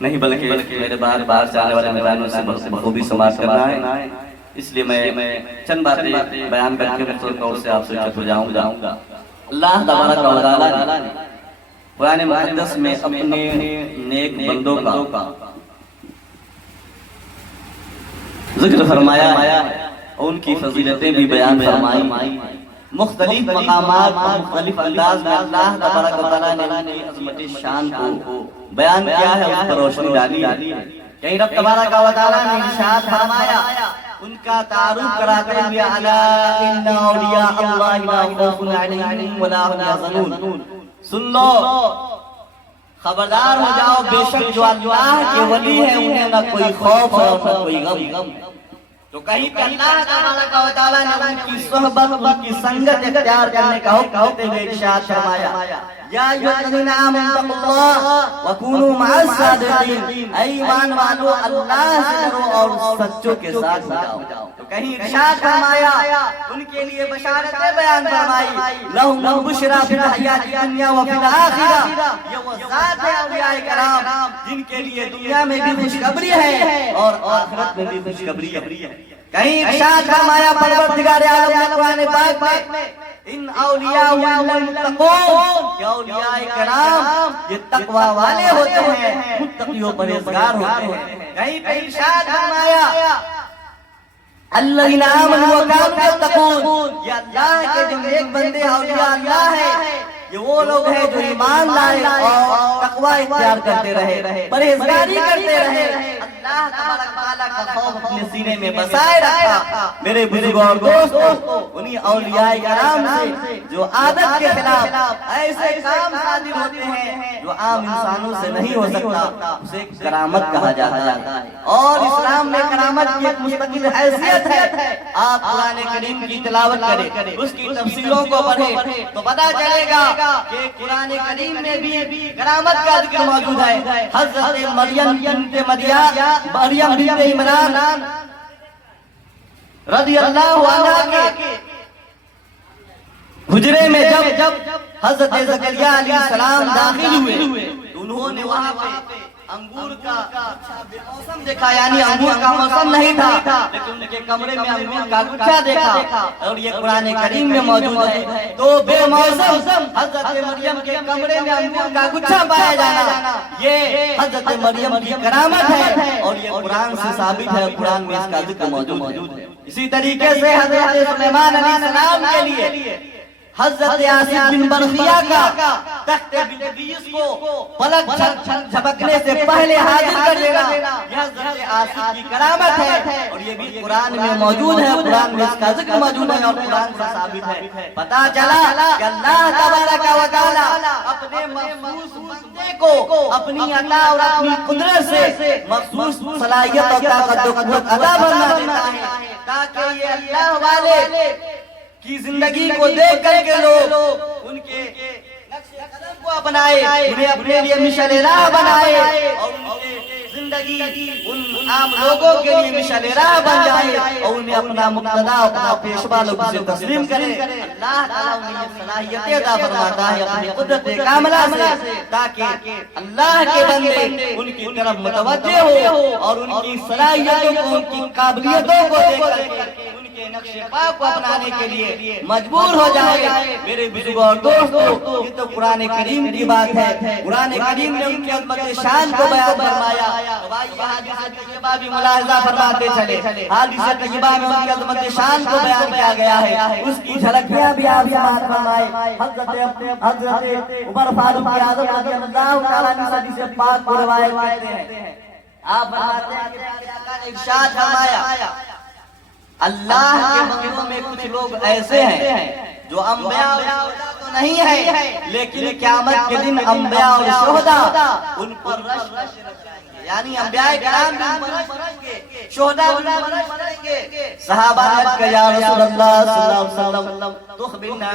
نہیں بلکہ میرے باہر سے آنے والے مہمانوں سے بخوبی سماعت کرنا ہے, اس لیے میں چند باتیں بیان کر کے مختصر طور سے آپ سے چت ہو جاؤں گا. اللہ تبارک و تعالیٰ نے قرآن مقدس میں اپنے نیک بندوں کا ذکر فرمایا ہے, ان کی فضیلتیں بھی بیان فرمائی. مختلف مقامات اور مختلف انداز میں اللہ تبارک و تعالیٰ نے ان کی عظمت شان کو بیان کیا ہے, اس پر روشنی ڈالی ہے. کہیں رب تبارک و تعالیٰ نے ارشاد فرمایا ان کا تعارف کراتے ہوئے الا ان اولیاء اللہ لا خوف علیہم ولا هم يحزنون, سن لو خبردار ہو جاؤ بے شک جو اللہ کے ولی ہیں انہیں نہ کوئی خوف اور نہ کوئی غم. تو کہیں کہ اللہ تبارک و تعالیٰ نے ان کی صحبت ان کی سنگت اختیار کرنے کا حکم دیتے ہوئے ارشاد فرمایا یا ایھا الذین آمنوا اتقوا اللہ وکونوا مع الصادقین, اے ایمان والو اللہ سے ڈرو اور سچوں کے ساتھ ہو جاؤ. تو کہیں ارشاد فرمایا ان کے لیے بشارتیں بیان فرمائی لہم البشریٰ فی الحیاۃ الدنیا وفی الآخرہ, یہ وہ ذات ہے اولیاء کرام جن کے لیے دنیا میں بھی خوشخبری ہے اور آخرت میں بھی خوشخبری ہے. کہیں ارشاد فرمایا پروردگار عالم نے قرآن پاک میں ان اولیاء المتقون, کہ اولیاء کرام یہ تقوی والے ہوتے ہیں, متقی و پرہیزگار ہوتے ہیں. کہیں پہ ارشاد فرمایا الذین آمنوا وکانوا یتقون, یہ اللہ کے جو نیک بندے اولیاء اللہ ہیں یہ وہ لوگ ہیں جو ایمان لائے اور تقوی اختیار کرتے رہے, پرہیزگاری کرتے رہے, اللہ تبارک تعالیٰ کا خوف اپنے سینے میں بسائے رکھا۔ میرے بزرگوں اور دوستوں، انہی اولیاء کرام سے جو عادت کے خلاف ایسے کام صادر ہوتے ہیں جو عام انسانوں سے نہیں ہو سکتا، اسے کرامت کہا جاتا ہے۔ اور اسلام میں کرامت کی ایک مستقل حیثیت ہے۔ آپ قرآن کریم کی تلاوت کریں، اس کی تفسیروں کو پڑھیں تو پتہ چلے گا کہ قرآن کریم میں بھی کرامت کا ذکر موجود ہے۔ حضرت مریم بنت عمران رضی اللہ عنہ کے حجرے میں جب حضرت زکریا علیہ السلام داخل ہوئے تو انہوں نے وہاں پہ انگور کا بے موسم دیکھا، یعنی انگور کا موسم نہیں تھا، لیکن ان کے کمرے میں انگور کا گچھا دیکھا، اور یہ قرآن کریم میں موجود ہے۔ تو بے موسم حضرت مریم کے کمرے میں انگور کا گچھا پایا جانا یہ حضرت مریم کی کرامت ہے، اور یہ قرآن سے ثابت ہے، قرآن میں اس کا ذکر موجود ہے۔ اسی طریقے سے حضرت سلیمان علیہ السلام کے لیے حضرت آصف بن برخیہ کا تخت بلقیس کو پلک جھپکنے سے پہلے حاضر کر لینا، یہ حضرت آصف کی کرامت ہے، اور یہ بھی قرآن میں موجود ہے، قرآن میں اس کا ذکر موجود ہے، اور قرآن سے ثابت ہے۔ پتہ چلا کہ اللہ تبارک و تعالی اپنے مخصوص بندے کو اپنی عطا اور اپنی قدرت سے مخصوص صلاحیت اور طاقت و قوت عطا فرما دیتا ہے، تاکہ یہ اللہ والے کی زندگی کو دیکھ کر کے لوگ ان کے نقش قدم کو اپنائے، انہیں اپنے لیے مشعل راہ بنائے، اور ان کی زندگی ان عام لوگوں کے لیے مشعل راہ بن جائے، اور انہیں اپنا مقتدا اپنا پیشوا لوگ سے تسلیم کرے۔ اللہ تعالیٰ انہیں یہ صلاحیتیں عطا فرماتا ہے اپنی قدرت کاملہ سے، تاکہ اللہ کے بندے ان کی طرف متوجہ ہو اور ان کی صلاحیتوں کو، ان کی قابلیتوں کو دیکھ کر کے کے نقش پاک کو اپنانے کے لیے مجبور ہو جائے۔ میرے بزرگوں اور دوستوں، یہ تو قرآن کریم کی بات ہے، قرآن کریم نے ان کی عظمت شان کو بیان فرمایا۔ حدیث طیبہ بھی ملاحظہ فرماتے چلے، حدیث طیبہ میں ان کی عظمت شان کو بیان کیا گیا ہے، اس کی جھلکیاں بھی آپ سماعت فرمائے۔ حضرت عمر فاروق اعظم رضی اللہ تعالیٰ عنہ سے حدیث پاک کو روایت کرتے ہیں، آپ فرماتے ہیں کہ میرے آقا نے ارشاد فرمایا، اللہ کے بندوں میں کچھ لوگ ایسے ہیں جو انبیاء اور شہداء تو نہیں ہے، لیکن قیامت کے دن انبیاء اور شہداء ان پر رش رکھیں گے، یعنی انبیاء کرام بھی ان پر رش کریں گے، شہداء بھی ان پر رش کریں گے۔ صحابہ نے کہا یا رسول اللہ صلی اللہ علیہ وسلم تخبرنا،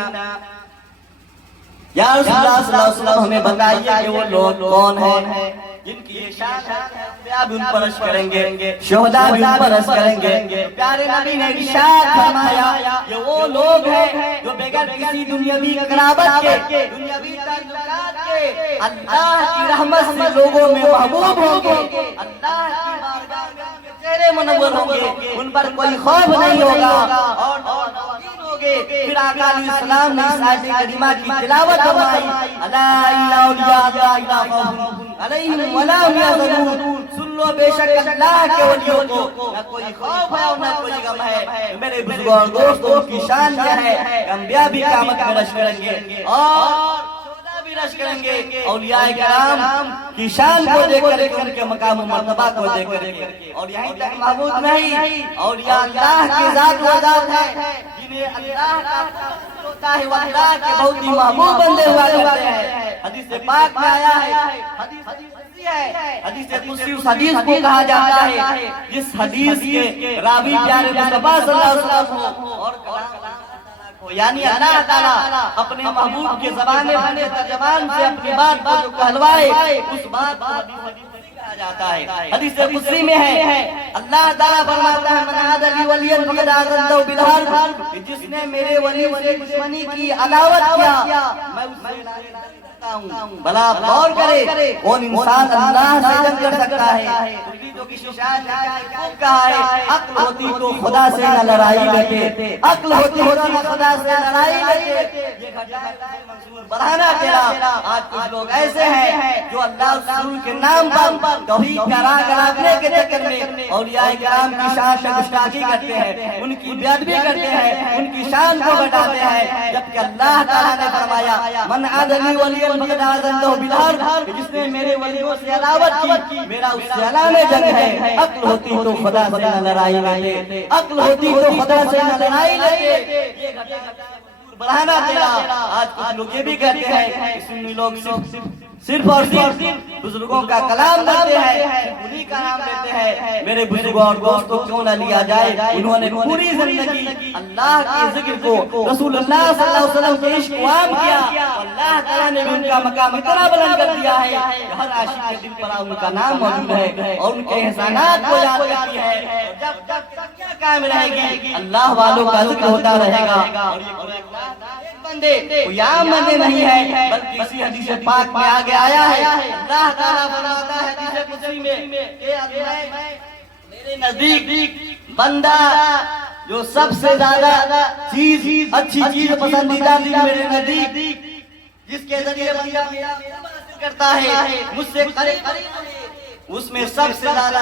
یا رسول اللہ صلی اللہ علیہ وسلم ہمیں بتائیے کہ وہ لوگ کون ہیں جن کی یہ شان ہے، انبیاء بھی ان پر رش کریں گے، شہداء بھی ان پر رش کریں گے۔ پیارے نبی نے ارشاد فرمایا یہ وہ لوگ ہیں جو بغیر کسی دنیاوی قرابت کے، دنیاوی تعلقات کے اللہ کی رحمت سے لوگوں میں محبوب ہوں گے، اللہ کی بارگاہ میں ان کے چہرے منور ہوں گے، ان پر کوئی خوف نہیں ہوگا، اور پھر آقا علیہ السلام نے اس آیت کریمہ کی تلاوت فرمائی، الا ان اولیاء اللہ لا خوف علیہم ولا هم يحزنون، سن لو بے شک اللہ کے ولیوں کو نہ کوئی خوف ہے اور نہ کوئی غم ہے۔ میرے بزرگوں اور دوستوں، ان کی شان کیا ہے، انبیاء بھی قیامت میں رش کریں گے اور شہداء بھی رش کریں گے، اولیاء کرام کی شان کو دیکھ کر کے، ان کے مقام و مرتبہ کو دیکھ کر کے، اور یہیں تک محمود نہیں، اولیاء اللہ کی ذات وہ ذات ہے جنہیں اللہ کا ہوتا ہے، وہ اللہ کے بہت ہی محبوب بندے ہوا کرتے ہیں۔ حدیث پاک میں آیا ہے، حدیث قدسی اس حدیث کو کہا جاتا ہے جس حدیث کے راوی پیارے مصطفیٰ صلی اللہ علیہ وسلم ہو، اور یعنی اللہ تعالیٰ اپنے محبوب کے زبان بندے ترجمان سے اپنی بات کو جو کہلوائے، اس بات کو حدیث کہا جاتا ہے۔ حدیث قدسی میں ہے، اللہ تعالیٰ فرماتا ہے من عاد لی ولیا فقد آذنتہ بالحرب، جس نے میرے ولی سے دشمنی کی عداوت کیا میں اس سے بھلا غور کرے کون انسان اللہ سے جنگ کر سکتا ہے۔ جو کسی شاعر نے خوب کہا ہے، عقل ہوتی تو خدا سے نہ لڑائی لیتے، عقل ہوتی نہ خدا سے لڑائی لیتے۔ یہ گھٹا منصور بڑھانا تیرا، آج کچھ لوگ ایسے ہیں جو اللہ رسول کے نام پر توحید کا راگ رکھنے کے چکر میں اولیاء کرام کی شان سے گستاخی کرتے ہیں، ان کی بے ادبی کرتے ہیں، ان کی شان کو گھٹاتے ہیں، جبکہ اللہ تعالیٰ نے فرمایا من عاد لی ولیا فقد آذنتہ بالحرب، جس نے میرے ولیوں سے عداوت کی میرا اس سے اعلان جنگ ہے عقل ہوتی تو خدا سے نہ لڑائی لیتے، عقل ہوتی تو خدا سے نہ لڑائی لیتے۔ بڑھانا تیرا آج کچھ لوگ یہ بھی کہتے ہیں کہ سنی لوگ صرف اور صرف بزرگوں کا کلام کرتے ہیں، انہی کا نام لیتے ہیں۔ میرے بزرگوں اور دوستوں کیوں نہ لیا جائے، انہوں نے پوری زندگی اللہ کے ذکر کو، رسول اللہ صلی اللہ علیہ وسلم کے عشق کو عام کیا، اللہ تعالیٰ نے ان کا مقام اتنا بلند کر دیا ہے کہ ہر عاشق کے دل پر ان کا نام موجود ہے اور ان کے احسانات کو یاد کرتی ہے۔ جب کیا قائم رہے گی، اللہ والوں کا ذکر ہوتا رہے گا۔ بندے کوئی عام بندے نہیں ہے، بلکہ اسی حدیث پاک میں آگے آیا ہے، اللہ تعالیٰ فرماتا ہے حدیث قدسی میں کہ میرے نزدیک بندہ جو سب سے زیادہ چیز اچھی چیز پسندیدہ چیز میرے نزدیک جس کے ذریعے بندہ کرتا ہے مجھ سے قریب اس میں سب سے زیادہ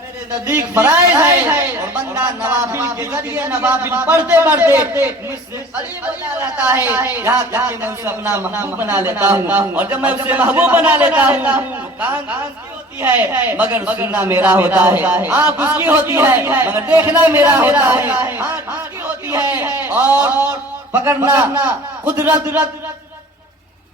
میرے نزدیک فرائض ہے، اور بندہ نوافل کے ذریعے نوافل پڑھتے پڑھتے مجھ سے قریب ہوتا رہتا ہے، یہاں تک کہ میں اسے اپنا محبوب بنا لیتا ہوں، اور جب میں اسے محبوب بنا لیتا ہوں تو کان اس کی ہوتی ہے مگر سننا میرا ہوتا ہے، آنکھ اس کی ہوتی ہے مگر دیکھنا میرا ہوتا ہے، آنکھ اس کی ہوتی ہے اور پکڑنا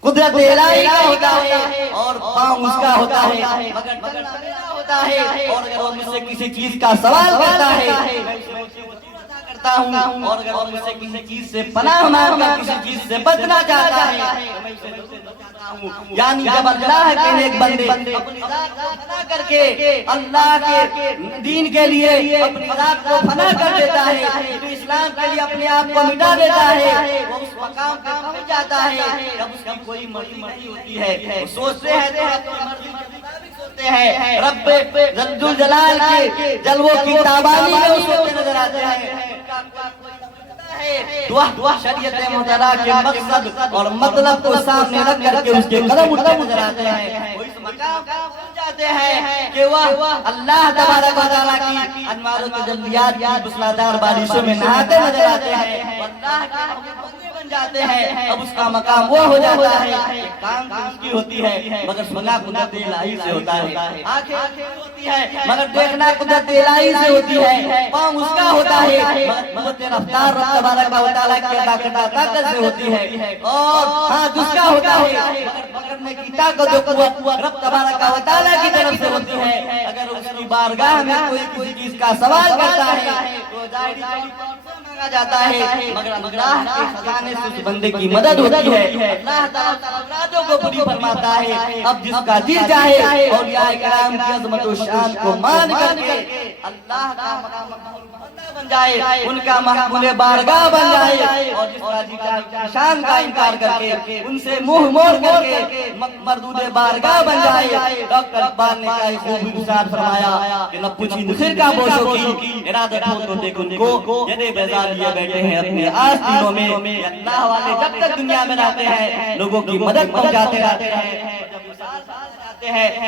قدرت الہی کا ہوتا ہے، اور پاؤں اس کا ہوتا ہے مگر چلنا میرا ہوتا ہے، اور اگر وہ مجھ سے کسی چیز کا سوال کرتا ہے میں اسے عطا کرتا ہوں، اور اگر وہ مجھ سے کسی چیز سے پناہ مانگ کر کسی چیز سے بچنا چاہتا ہے میں اسے بچاتا ہوں۔ یعنی جب اللہ کے نیک بندے اپنی ذات کو فنا کر کے اللہ کے دین کے لیے اپنی ذات کو فنا کر دیتا ہے، تو اسلام کے لیے اپنے آپ کو مٹا دیتا ہے، وہ اس مقام پہ پہنچ جاتا ہے جب اس کی کوئی مرضی نہیں ہوتی ہے، وہ سوچتے ہیں تو اپنی مرضی کے مطابق سوچتے ہیں، رب ذوالجلال کے جلووں کی تابانی میں اس وقت نظر آتے ہیں، دعا شریعت محترمہ کے مقصد اور مطلب کو سامنے رکھ کر کے اس کے قدم اٹھتے نظر آتے ہیں، وہ اس مقام پر پہنچ جاتے ہیں کہ وہ اللہ تبارک و تعالیٰ کی انوار و تجلیات کی بسلادار بارشوں میں نہاتے نظر آتے ہیں، اللہ کے بندے بن جاتے ہیں، اب اس کا مقام وہ ہو جاتا ہے، کام اس کی ہوتی ہے مگر سننا قدرت الہی سے ہوتا ہے، آنکھیں ہوتی ہے مگر دیکھنا قدرت الہی سے ہوتی ہے، پاؤں اس کا ہوتا ہے مگر رفتار رب تبارک و تعالیٰ کی عطا کردہ طاقت سے ہوتی ہے، اور ہاتھ اس کا ہوتا ہے مگر پکڑنے کی طاقت و قوت رب تبارک و تعالیٰ کی طرف سے ہوتی ہے۔ اگر اس کی بارگاہ میں کوئی کسی چیز کا سوال کرتا ہے تو ظاہری طور پر مانگا جاتا ہے مگر اللہ کے خزانے سے اس بندے کی مدد ہوتی ہے، اللہ تعالیٰ مرادوں کو پوری فرماتا ہے۔ اب جس کا دل چاہے اولیاء کرام کی عظمت و شان کو مان کر کے اللہ کا بندہ بن جائے، ان کا محبوب بارگاہ بن جائے، اور جس کا دل چاہے شان کا انکار کر کے ان سے منہ موڑ کر کے مردود بارگاہ بن جائے۔ ڈاکٹر اقبال نے کیا خوب ارشاد فرمایا کہ نہ پوچھی نخر کا بوشوں کی ارادت ہو تو دیکھ ان کو یدے بیزار لیے بیٹھے ہیں اپنے آستینوں میں، اللہ والے جب تک دنیا میں رہتے ہیں لوگوں کی مدد پہنچاتے رہتے ہیں،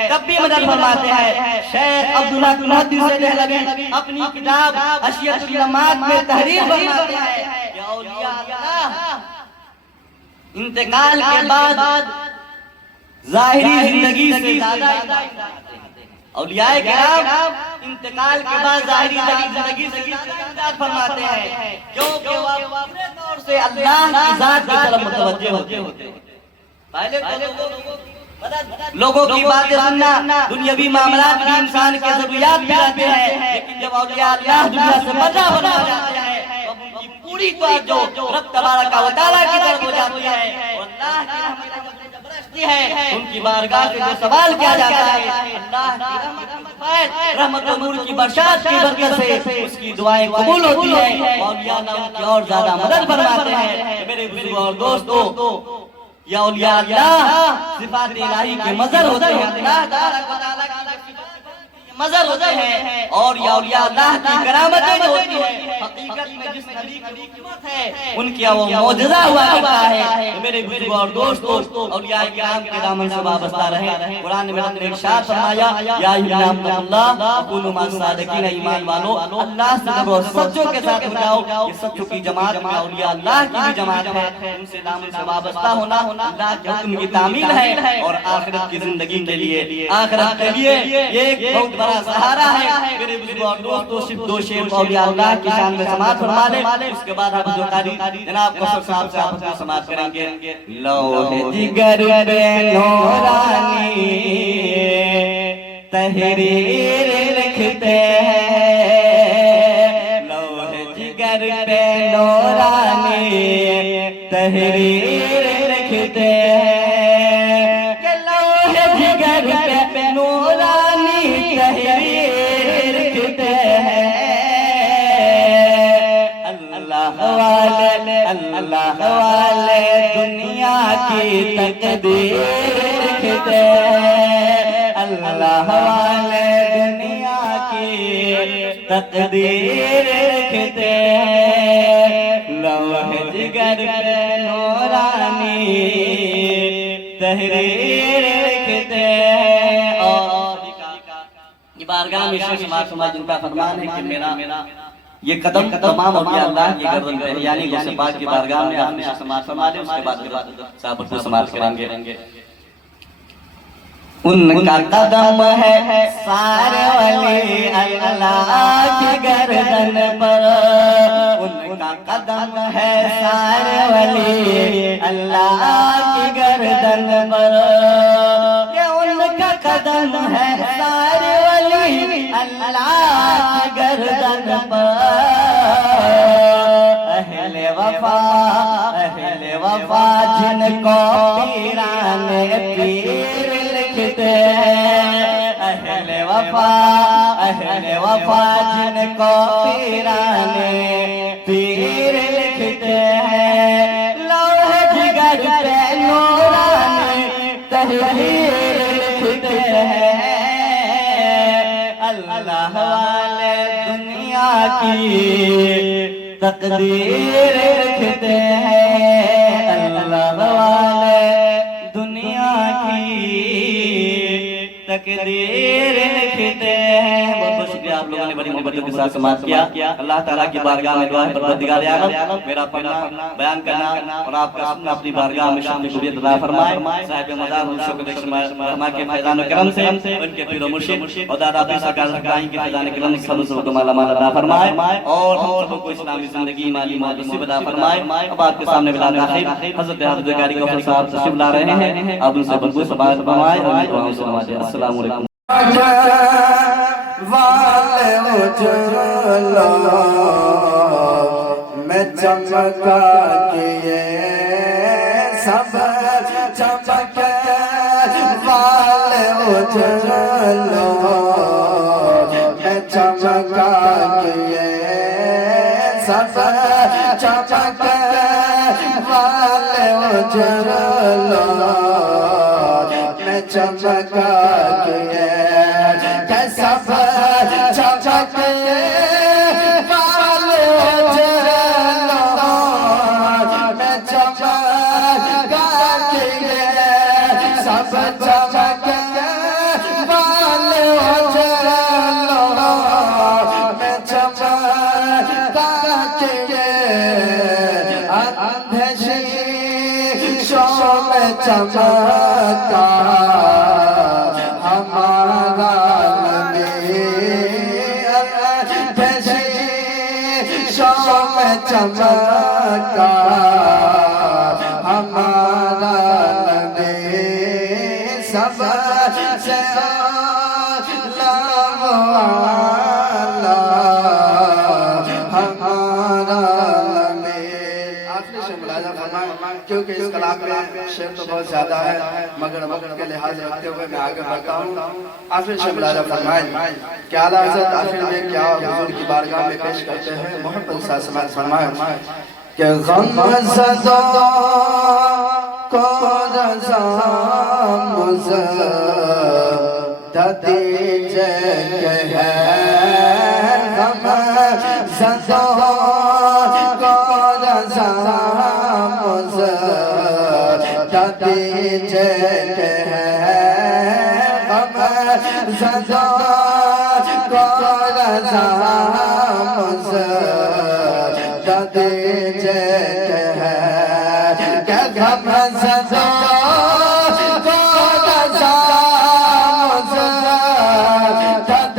تب بھی مدد فرماتے ہیں۔ شیخ عبداللہ بن محدث دہلوی اپنی کتاب اشیاء العلمات میں تحریر فرماتے ہیں کہ اولیاء اللہ انتقال کے بعد ظاہری زندگی سے زیادہ اولیاء کرام انتقال کے بعد ظاہری زندگی سے زیادہ امداد فرماتے ہیں، کیونکہ وہ پورے طور سے اللہ کی ذات کی طرف متوجہ ہوتے ہیں۔ پہلے تو لوگوں کی باتیں سننا، دنیاوی معاملات بھی انسان کے ضروریات بھی رہتے ہیں، لیکن جب اولیاء اللہ دنیا سے پردہ فرما جاتے ہیں تو ان کی پوری توجہ رب تبارک و تعالیٰ کی طرف ہو جاتی ہے، اور اللہ کی رحمت جب برستی ہے ان کی بارگاہ سے جو سوال کیا جاتا ہے اللہ کی رحمت و نور کی برشات کی برکت سے اس کی دعائیں قبول ہوتی ہیں، اولیاء اللہ ان کی اور زیادہ مدد فرماتے ہیں۔ میرے بزرگوں اور دوستوں، یا اولیاء اللہ صفات الہی کے مظہر ہوتے ہیں، اللہ تبارک و تعالیٰ کی مظہر ہوتے ہیں، اور یا اولیاء اللہ کی کرامتیں جو ہوتی ہیں حقیقت میں جس نبی کی قوت ہے ان کی وہ معجزہ ہوا کرتا ہے۔ میرے بزرگوں اور دوستوں، اولیاء کرام کے دامن سے وابستہ رہیں۔ قرآن میں رب نے ارشاد فرمایا یا ایھا اللہ کونوا مع الصادقین، ایمان والو اللہ سے ڈرو، سچوں کے ساتھ ہو جاؤ۔ یہ سچوں کی جماعت میں اولیاء اللہ کی بھی جماعت ہے، ان سے دامن سے وابستہ ہونا اللہ کے حکم کی تعمیل ہے، اور آخرت کی زندگی کے لیے، آخرت کے لیے ایک بہت بڑا سہارا ہے میرے بزرگوں اور دوستوں صرف دو شعر اولیاء اللہ کی شان میں سماعت فرما لیں اس کے بعد حافظ قاری جناب قصر صاحب سے آپ کو سماعت کریں گے لوح جگر پہ نورانی تحریر لکھتے ہیں لوح جگر پہ نورانی تحریر لکھتے ہیں کہ لوح جگر پہ نورانی تحریر لکھتے ہیں اللہ والے دنیا کی تقدیر لکھتے ہیں اللہ والے دنیا کی تقدیر لکھتے ہیں لوح جگر پہ نورانی تحریر لکھتے ہیں اور یہ بارگاہ میں شیخ سماعت فرما جن کا فرمان ہے کہ میرا یہ قدم تمام اولیاء اللہ کی گردن پہ یعنی غوث پاک کی بارگاہ میں آپ نے سماعت فرما لیں اس کے بعد صاحب کو سماعت کریں گے ان کا قدم ہے سارے ولی اللہ کی گردن پر ان کا قدم ہے سارے ولی اللہ کی گردن پر کہ ان کا قدم ہے سارے ولی اللہ کی گردن پر اہل وفا جن کو پیران پیر لکھتے ہیں اہل وفا جن کو پیران پیر لکھتے ہیں لوح جگر پہ نورانی تحریر لکھتے ہیں اللہ والے دنیا کی تقدیر لکھتے ہیں اللہ والے دنیا کی تقدیر لکھتے ہیں بہت بہت شکریہ آپ لوگوں نے بڑی محبت کے ساتھ سماعت کیا اللہ تعالیٰ کی بارگاہ میں دعا ہے پروردگار عالم میرا پڑھنا بیان کرنا اور آپ کا سننا اپنی بارگاہ میں شامل قبولیت عطا فرمائے صاحب مزار شکر رحمہ کے فیضان و کرم سے ان کے پیر و مرشد اور دادا عبد السکار زکرائیں کے فیضان و کرم سے ہم سب کو مالا مال عطا فرمائے اور ہم سب کو اسلامی زندگی مالی موت نصیب عطا فرمائے اب آپ کے سامنے بلاد آخر حضرت حافظ قاری غوث صاحب تشریف لا رہے ہیں آپ ان سے بلبل سماعت فرمائے اور دعاؤں سے نوازیں السلام علیکم والے اجلا میں چمکا کیے سب چمک والے اجلا میں چمکا کیے سب چمک والے اجلا میں چمکا کیے سب چمک والے اجلا میں چمکا کیے سب چمک والے اجلا میں چمکا کیے اندھیشی شو میں چمکا ہمارا چمکا ہمارا نبی سب سے اعلیٰ والا ہمارا نبی آخری سے ملاحظہ فرمائیں کیونکہ اس کلام میں شعر تو بہت زیادہ ہے مگر وقت کے لحاظ رکھتے ہوئے میں آگے بڑھتا ہوں آخری سے ملاحظہ فرمائیں کہ اعلیٰ حضرت آخر میں کیا حضور کی بارگاہ میں پیش کرتے ہیں محبت سے سماعت فرمائیں کہ غم زدہ کو رضا مزدد دیجئے کہ ہے غم زدہ کو رضا مزدد دیجئے کہ ہے غم زدہ کو رضا مزدد دیجئے کہ ہے کہ غم زدہ کو رضا مزدد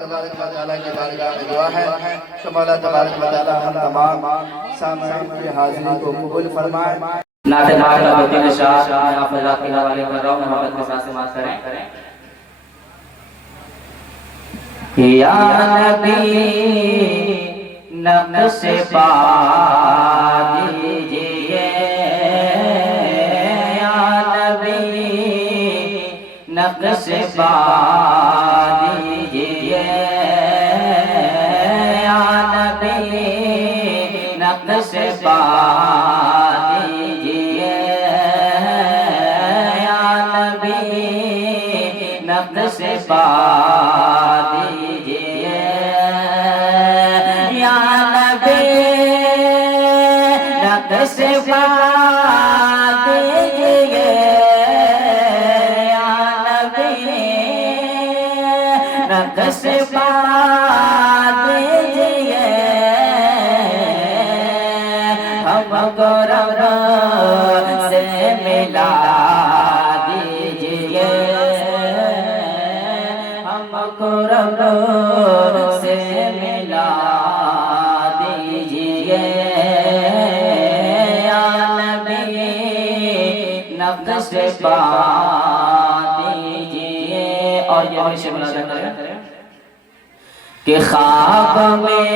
تبارک و تعالیٰ کی بارگاہ میں دعا ہے کہ مولا تبارک و تعالیٰ ہم تمام سامعین کی حاضری کو قبول فرمائے. نعت پاک کا ہوتی کے شاہ آپ حضرات کے حوالے کر رہا ہوں، محبت کے ساتھ سماعت کریں. یا نبی نقش پا دیجئے، یا نبی نقش پا دیجئے، یا نبی نقش پا دیجئے، یا نبی نقش پا دیجئے، یا نبی نقش پا دیجئے، یا نبی نقش پا دیجئے، ہم کو رب سے ملا دیجئے، ہم کو رب سے ملا دیجئے، یا نبی نقش پا دیجئے. اور یہ ہمیشہ ملازم کریں کہ خواب میں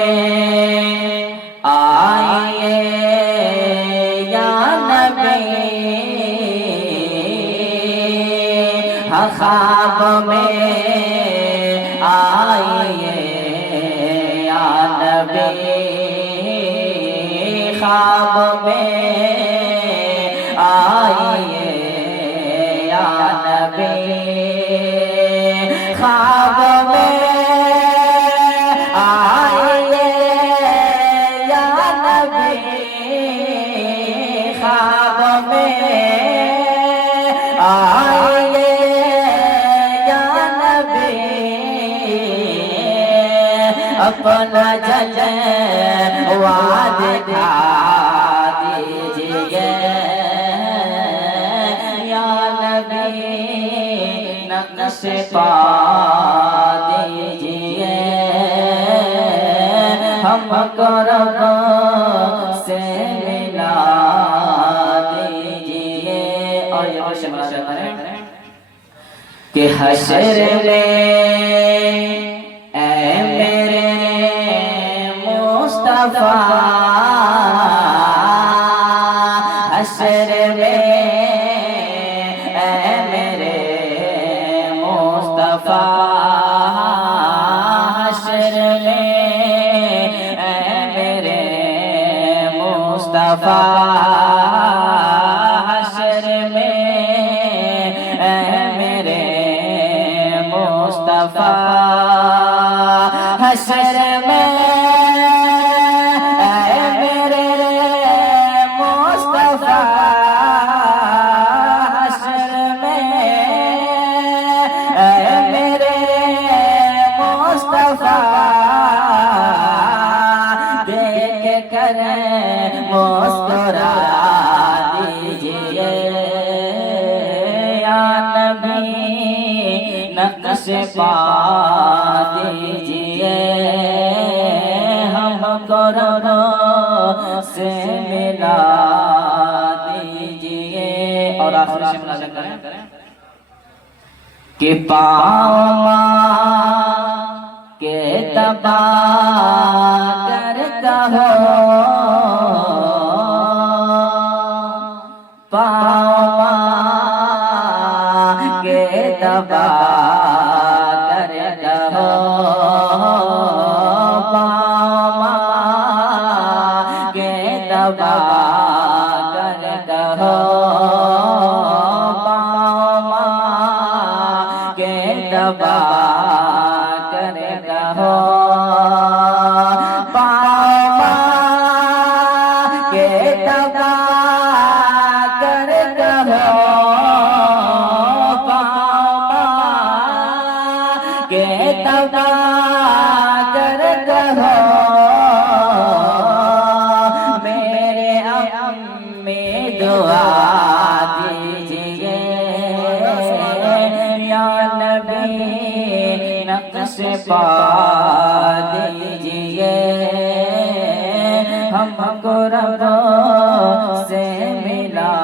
آئیے یا نبی، ہاں خواب میں آئیے یا نبی، خواب میں آئیے یا نبی، خواب میں آئیے یا نبی، خواب میں آئیے یا نبی، اپنا جلوہ دکھا دیجئے، یا نبی نقش پا دیجئے، ہم کو رب سے ملا دیجئے. اور یہ ہمیشہ ملازم کریں کہ حشر میں اے میرے مصطفیٰ، حشر میں اے میرے مصطفیٰ، حشر میں اے میرے مصطفیٰ، حشر میں اے میرے مصطفیٰ، حشر میں اے میرے مصطفیٰ، حشر میں اے میرے مصطفیٰ، دیکھ کر مسکرا دیجئے، یا نبی نقش پا دیجئے، ہم کو رب سے ملا دیجئے. اور آخری سے ملازم کریں کہ پاؤں ماں کے دبا کر کہو، پاؤں ماں کے دبا کر کہو، پاؤں ماں کے دبا کر کہو، پاؤں ماں کے دبا کر کہو، پاؤں ماں کے دبا کر کہو، پاؤں ماں کے دبا کر کہو، میرے امی دعا دیجئے، یا نبی نقش پا دیجئے ہم کو رب سے ملا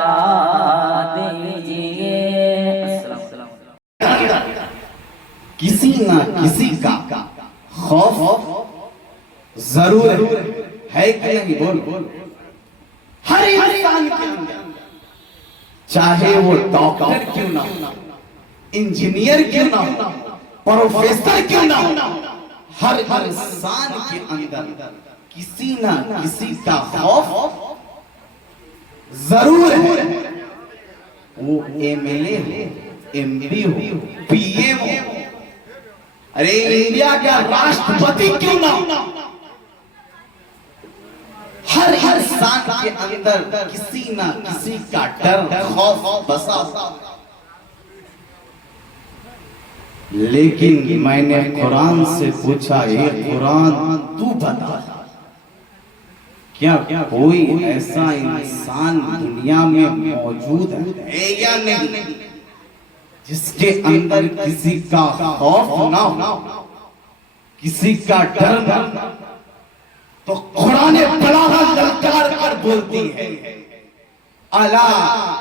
دیجئے. کسی نہ کسی کا خوف ضرور ہے کہ نہیں؟ بول. ہر انسان کے اندر چاہے وہ ڈاکٹر کیوں نہ ہو، انجینئر کیوں نہ ہو، پروفیسر کیوں نہ ہو، ہر انسان کے اندر کسی نہ کسی کا خوف ضرور ہے. وہ ایم ایل اے ہو، ایم پی ہو، پی ایم ہو، ارے انڈیا کا راشٹرپتی کیوں نہ ہو، ہر انسان کے اندر کسی نہ کسی کا ڈر خوف بسا ہوا. لیکن میں نے قرآن سے پوچھا، یہ قرآن تو بتا کیا کوئی ایسا انسان دنیا میں موجود ہے یا نہیں جس کے اندر کسی کا خوف نہ ہو، کسی کا ڈر نہ ہو؟ تو قرآن بلاغت للکار کر بولتی ہے، الا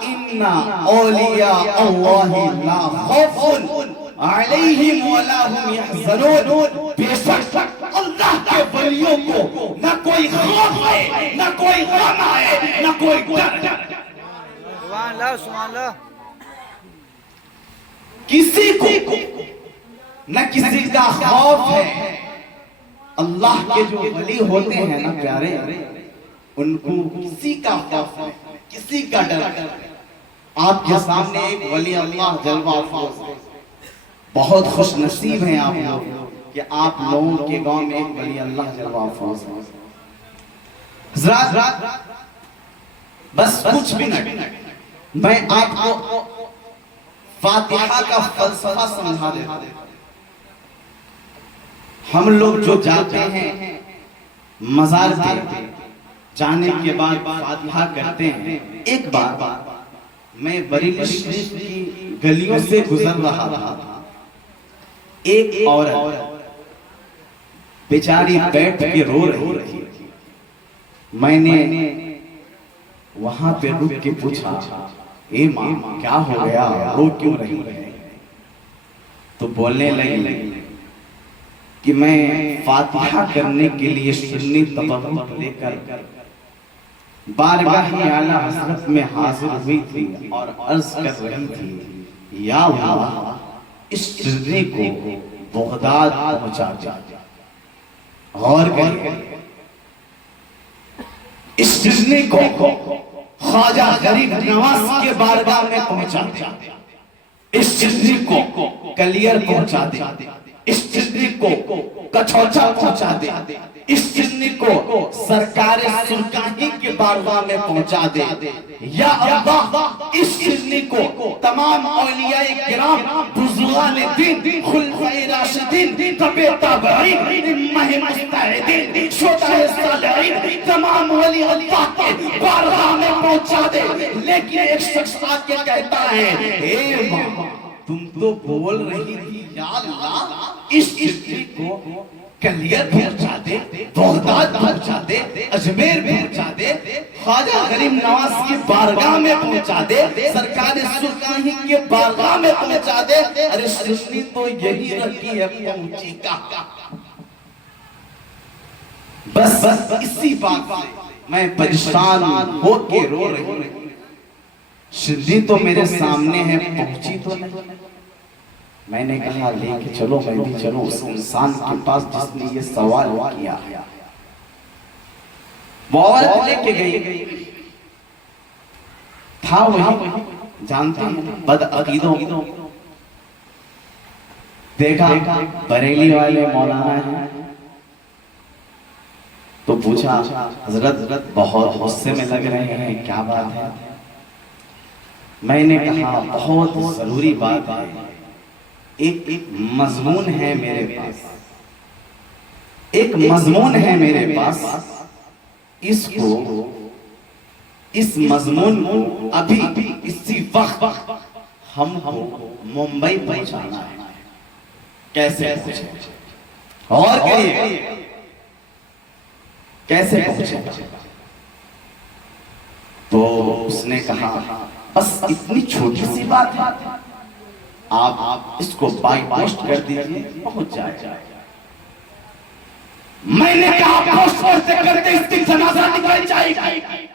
ان اولیاء اللہ لا خوف علیہم ولا هم يحزنون. بے شک اللہ کے ولیوں کو نہ کوئی خوف ہے، نہ کوئی غم ہے، نہ کوئی ڈر. سبحان اللہ سبحان اللہ. کسی کو نہ کسی کا خوف ہے. اللہ کے جو ولی ہوتے ہیں نا پیارے، ان کو کسی کا خوف ہے، کسی کا ڈر. آپ کے سامنے ایک ولی اللہ جلوہ افروز ہے. بہت خوش نصیب ہیں آپ لوگ کہ آپ لوگوں کے گاؤں میں ایک ولی اللہ جلوہ افروز ہے. حضرات بس کچھ منٹ میں آپ کو فاتحہ کا فلسفہ سمجھا دیتا ہوں. ہم لوگ جو جاتے ہیں مزار پہ، جانے کے بعد فاتحہ کرتے ہیں. ایک بار میں بریلی شریف کی گلیوں سے گزر رہا تھا، ایک عورت بیچاری بیٹھ کے رو رہی تھی. میں نے وہاں پہ رک کے پوچھا، اے ماں کیا ہو گیا، رو کیوں رہی ہے؟ تو بولنے لگی کہ میں فاتحہ کرنے کے لیے سنی تبرک لے کر بارگاہ اعلیٰ حضرت میں حاضر ہوئی تھی اور عرض کر رہی تھی، یا اللہ اس سنی کو بغداد پہنچا دیا. غور کریے، اس سنی کو خواجہ غریب نواز کے بارگاہ میں پہنچا دیا، اس سنی کو کلیر پہنچا دیا، اس سنی کو کچھوچا پہنچا دے، اس سنی کو سرکار سلطانی کے بارگاہ میں پہنچا دے. یا اللہ اس سنی کو تمام اولیاء کرام، بزرگان دین، خلفائے راشدین، تبع تابعین، ائمہ مجتہدین، شہداء صالحین، تمام ولی اللہ کے بارگاہ میں پہنچا دے. لیکن ایک شخص آ کے کہتا ہے، اے ماں تم تو بول رہی تھی یا اللہ اس سنی کو کلیر پہنچا دے، بغداد پہنچا دے، اجمیر پہنچا دے، خواجہ غریب نواز کی بارگاہ میں پہنچا دے، سرکار سلطانی کے بارگاہ میں پہنچا دے. ارے سنی تو یہی رکھی ہے، پہنچی کہاں؟ بس اسی بات سے میں پریشان ہو کے رو رہی ہوں. سنی تو میرے سامنے ہے، پہنچی تو نہیں. میں نے کہا لے کے چلو، میں بھی چلو اس انسان کے پاس جس نے یہ سوال کیا. وہ عورت لے کے گئی، تھا وہی جانتے ہیں بد عقیدوں. دیکھا بریلی والے مولانا ہیں تو پوچھا، حضرت بہت غصے میں لگ رہے ہیں، کیا بات ہے؟ میں نے کہا بہت ضروری بات ہے، ایک مضمون ہے میرے پاس، ایک مضمون ہے میرے پاس. اس مضمون کو ابھی اسی وقت ہم کو ممبئی پہنچانا ہے. کیسے پہنچے؟ اور کہیے کیسے پہنچے؟ تو اس نے کہا بس اتنی چھوٹی سی بات ہے، آپ اس کو بائی پوسٹ کر دیجئے، پہنچ جائے۔ میں نے کہا پوسٹ کرتے کرتے اس کی جنازہ نکل جائے گی۔